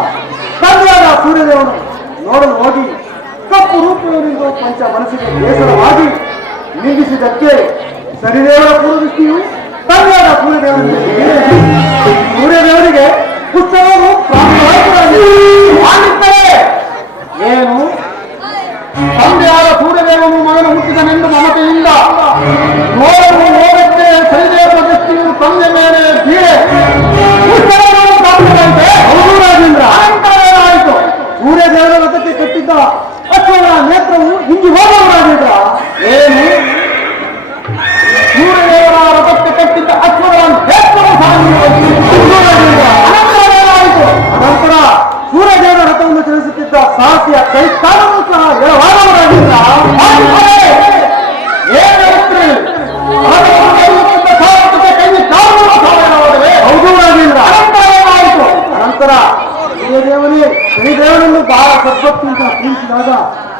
ತಂದೆಯಾದ ಸೂರ್ಯದೇವನು ನೋಡಲು ಹೋಗಿ ಕಪ್ಪು ರೂಪದವರಿಂದ ಪಂಚ ಮನಸ್ಸಿಗೆ ಬೇಸರವಾಗಿ ನಿಂದಿಸಿದ್ದಕ್ಕೆ ಸರಿದೇವರ ಪೂರ್ವದೃಷ್ಟಿಯು ತಂದೆಯಾದ ಸೂರ್ಯದೇವರಿಗೆ ಪುಸ್ತಕವು ಪ್ರಾಪ್ತವಾಗುತ್ತದೆ. ಏನು ತಂದೆಯಾದ ಸೂರ್ಯದೇವನು ಮಗನು ಹುಟ್ಟಿದನೆಂದು ಮಮತೆಯಿಂದ ನೋಡಲು ನೋಡಕ್ಕೆ ಸರಿದೇವರ ದೃಷ್ಟಿಯು ತಂದೆ ಮೇಲೆ ಬೀಳೆ ಪುಸ್ತಕವು ಪ್ರಾಪ್ತವಾಯಿತೆ. ಹೌದು ರಾಜೇಂದ್ರ, ಆಯಿತು. ಸೂರ್ಯದೇವರ ರಥಕ್ಕೆ ಕಟ್ಟಿದ್ದ ಅಶ್ವನ ನೇತ್ರವು ಹಿಂಗಿ ಹೋಗುವ ರಾಜೇಂದ್ರ. ಏನು ಸೂರ್ಯದೇವರ ರಥಕ್ಕೆ ಕಟ್ಟಿದ್ದ ಅಶ್ವನ ನೇತ್ರವು ಅನಂತರವೇನಾಯಿತು? ಅನಂತರ ಸೂರ್ಯದೇವರ ರಥವನ್ನು ಚಲಿಸುತ್ತಿದ್ದ ಸಾಹಸಿಯ ಕೈ ಕಾಲನ್ನು ಸಹ ಎಳವಾದವರಾಗಿದ್ದ. ಹೌದು ರಾಜೇಂದ್ರ, ಅನಂತರವೇನಾಯಿತು? ಅನಂತರ ಸೂರ್ಯದೇವನೇ ಶ್ರೀದೇವನನ್ನು ಬಹಳ ಸದ್ಭಕ್ತಿಯಿಂದ ಪೂಜಿಸಿದಾಗ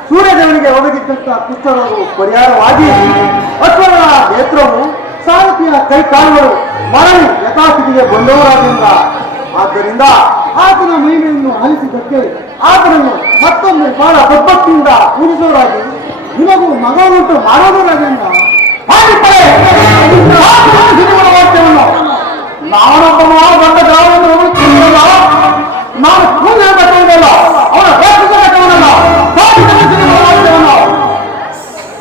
ಸೂರ್ಯದೇವನಿಗೆ ಒದಗಿದ್ದಂತ ಕುಷ್ಠರೋಗವು ಪರಿಹಾರವಾಗಿ ಅಶ್ವನ ನೇತ್ರವು ಸಾರಥಿಯ ಕೈ ಕಾಲುಗಳು ಮರಳಿ ಯಥಾಸ್ಥಿತಿಗೆ ಬಂದವರಾದ್ರಿಂದ ಆದ್ದರಿಂದ ಆತನ ಮಹಿಮೆಯನ್ನು ಆಲಿಸಿದ್ದಕ್ಕೆ ಆತನನ್ನು ಮತ್ತೊಮ್ಮೆ ಬಹಳ ಸದ್ಭಕ್ತಿಯಿಂದ ಪೂಜಿಸುವರಾಗಿ ನಿಮಗೂ ಮಗ ಉಂಟು ಮಾಡೋದರಾದ್ರಿಂದ ವಾಕ್ಯವನ್ನು ನಾನೊಬ್ಬ ಬಂದ ಗ್ರಾಮವನ್ನು ನಾನು ಕೂದಲ ಕಟ್ಟುವುದಲ್ಲ, ಅವನ ರಕ್ತದ ಕಟ್ಟುವುದಲ್ಲ, ವಾಕ್ಯವನ್ನು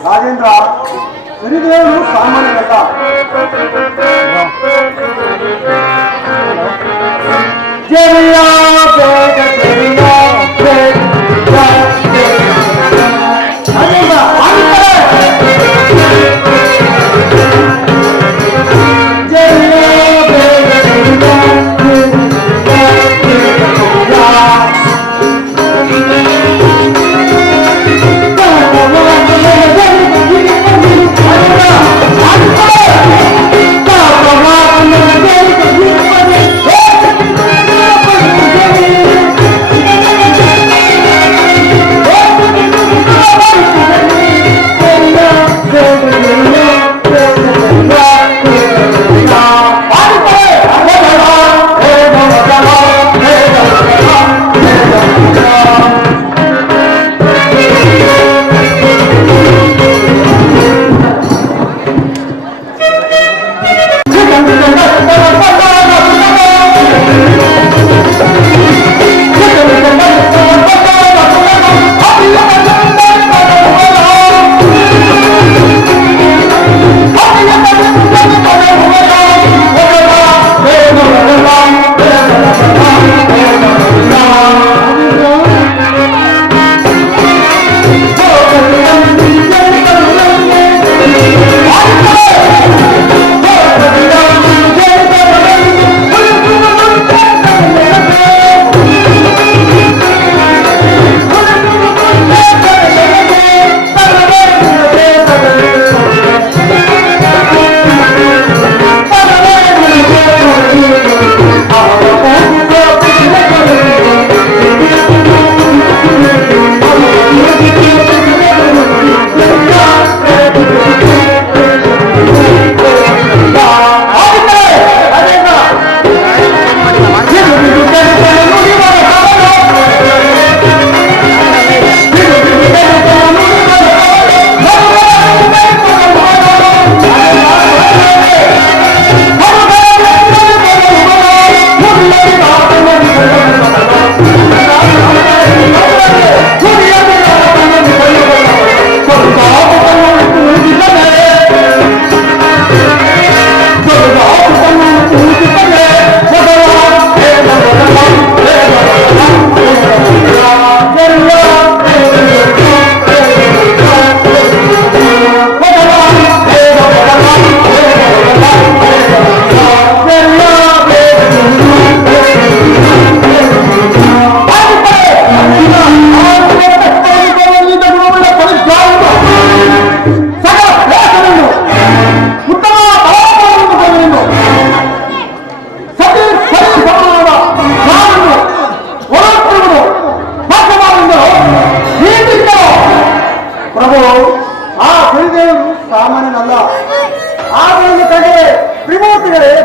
ರಾಜೇಂದ್ರ ಸರಿದೇವರು ಸಾಮಾನ್ಯರಲ್ಲ. ಜಯ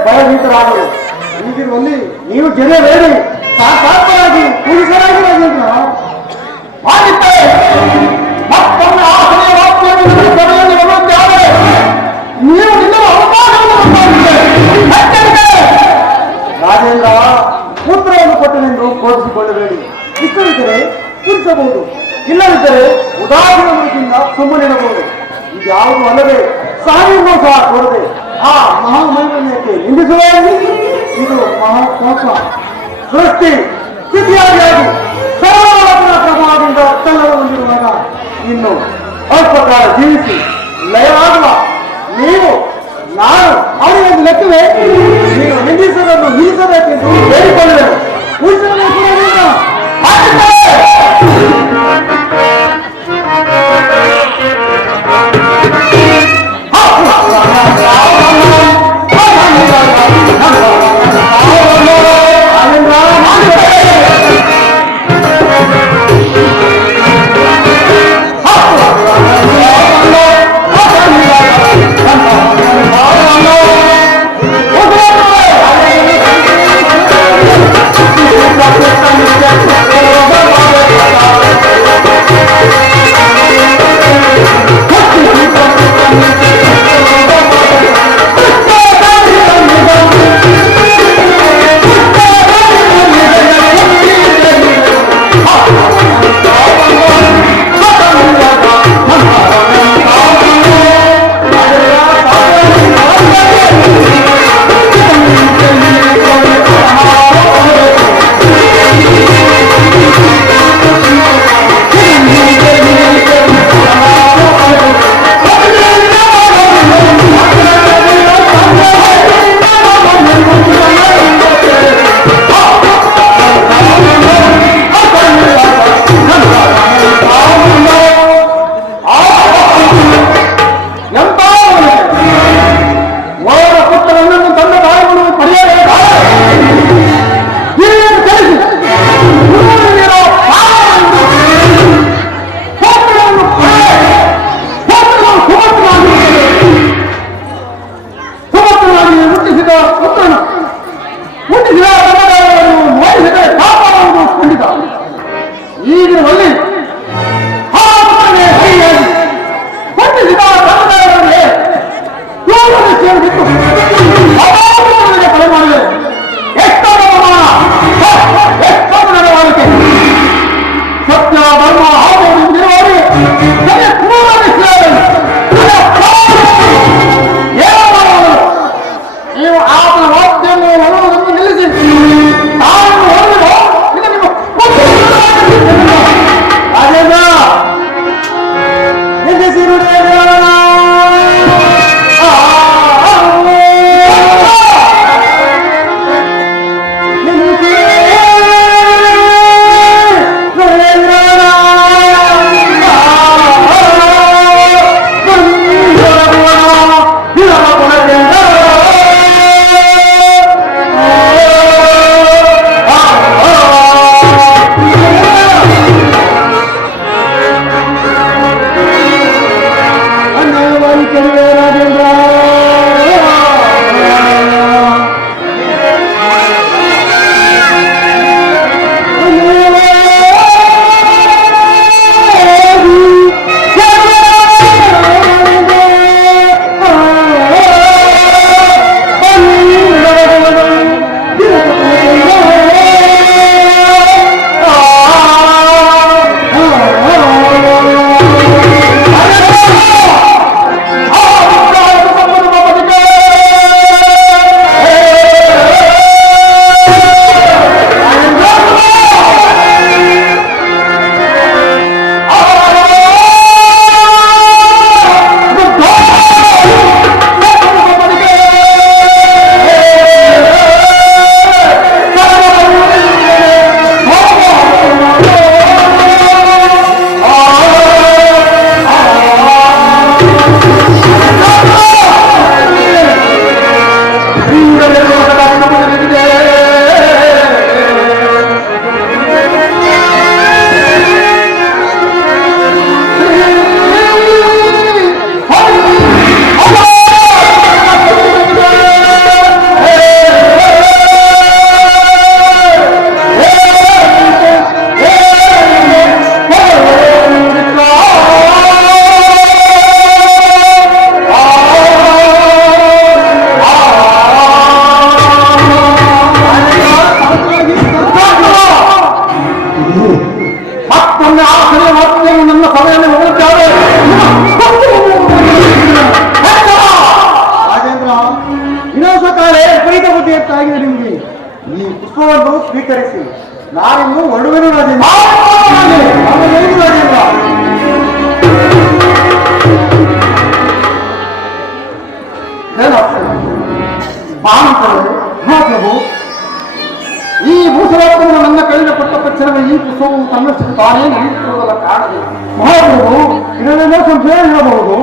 ಭಯಭೀತರಾದರು. ಹೀಗಿರುವಲ್ಲಿ ನೀವು ಜನ ಬೇಡಿ ಸಾಕಾಗಿ ಪೊಲೀಸರಾಗಿ ರಾಜೇಂದ್ರ ಆಗಿದ್ದರೆ ಮತ್ತೊಮ್ಮೆ ಆಸನೆಯ ವಾಕ್ಯವನ್ನು ನನ್ನ ಸಭೆಯಲ್ಲಿ ಬರುವಂತೆ ನೀವು ನಿನ್ನ ಅವಕಾಶವನ್ನು ರಾಜೇಂದ್ರ ಪುತ್ರವನ್ನು ಕೊಟ್ಟನೆಂದು ಕೋಪಿಸಿಕೊಳ್ಳಬೇಡಿ. ಇಷ್ಟವಿದ್ದರೆ ತಿಳಿಸಬಹುದು, ಇಲ್ಲದಿದ್ದರೆ ಉದಾಸೀನ ಮನಸ್ಸಿಂದ ಸುಮ್ಮನಿರಬಹುದು. ಇದ್ಯಾವುದು ಅಲ್ಲದೆ ಸಾವಿರನ್ನೂ ಸಹ ಕೊಡದೆ ಆ ಮಹಾಮೈಮನ್ಯಕ್ಕೆ ನಿಂದಿಸುವ ಇದು ಮಹಾಕೋಪ. ಸೃಷ್ಟಿ ಸ್ಥಿತಿಯಾಗಿ ಸರ್ವೋತ್ತಮ ಪ್ರಭಾವದಿಂದ ತಲ್ಲವ ಹೊಂದಿರುವಾಗ ಇನ್ನು ಅಲ್ಪ ಕಾಲ ಜೀವಿಸಿ ಲಯವಾಗುವ ನೀವು ನಾನು ಅವರಿಗೆ ಲೆಕ್ಕವೇ ನೀನು ನಿಂದಿಸುವುದನ್ನು ನಿಲ್ಲಿಸಬೇಕೆಂದು ಹೇಳಿಕೊಳ್ಳುವೆನು. ಈಗಿರುವಲ್ಲಿ ಕಲೆ ಮಾಡಿದೆ. ಎಷ್ಟೋ ಸತ್ಯ ಧರ್ಮ ನೀವು ಆತನ ವಾಕ್ಯವನ್ನು ಹೊರಡುವುದನ್ನು ನಿಲ್ಲಿಸಿ ತಾನು ಹೊರಡುವ ಇದು ನಿಮ್ಮ ರಾಜೇಂದ್ರ ನಿಲ್ಲಿಸಿರುವುದೇ ವಿನಾಶಕಾಲೇ ವಿಪರೀತ ಬುದ್ಧಿ ಎತ್ತಾಗಿದೆ ನಿಮಗೆ. ಈ ಪುಷ್ಪವನ್ನು ಸ್ವೀಕರಿಸಿ, ನಾನಿನ್ನು ಹೊರಡುವೆನು ರಾಜೇಂದ್ರ. ಮಹಾಪ್ರಭು, ಈ ಭೂಸರಾತ್ಮವನ್ನು ನನ್ನ ಕೈಗೆ ಕೊಟ್ಟ ತಕ್ಷಣವೇ ಈ ಪುಷ್ಪವು ತನ್ನಷ್ಟು ತಾನೇ ನಡೆಯುತ್ತಿರುವುದರ ಕಾರಣವೇ. ಮಹಾಪ್ರಭು, ಇದನ್ನೆಲ್ಲ ಸಂಶಯ ಇರಬಹುದು.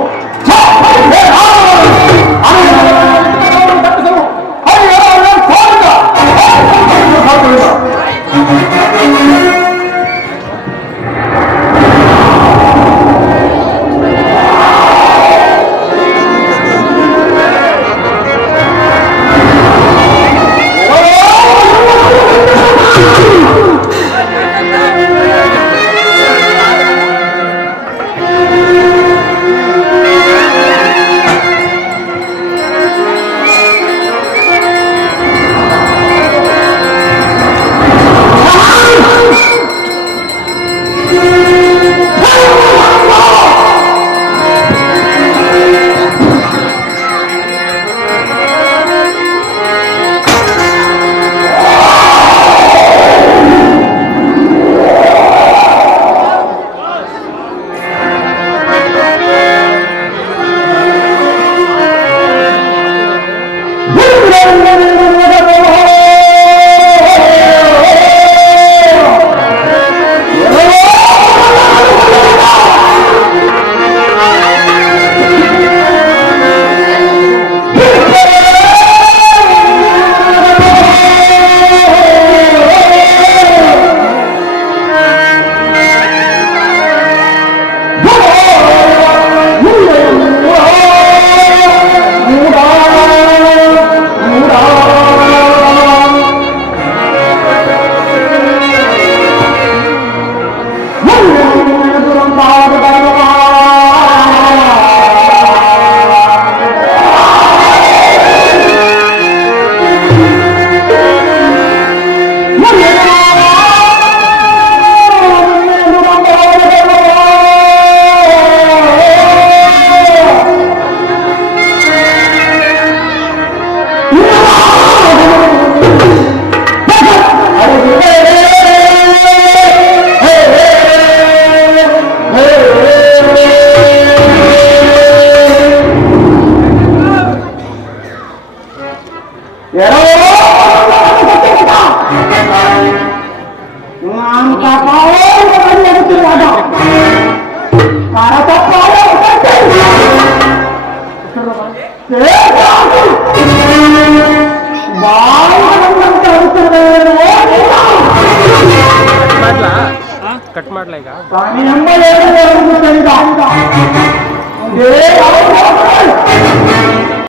ಕಟ್ ಮಾಡ್ಲಾ ಈಗ?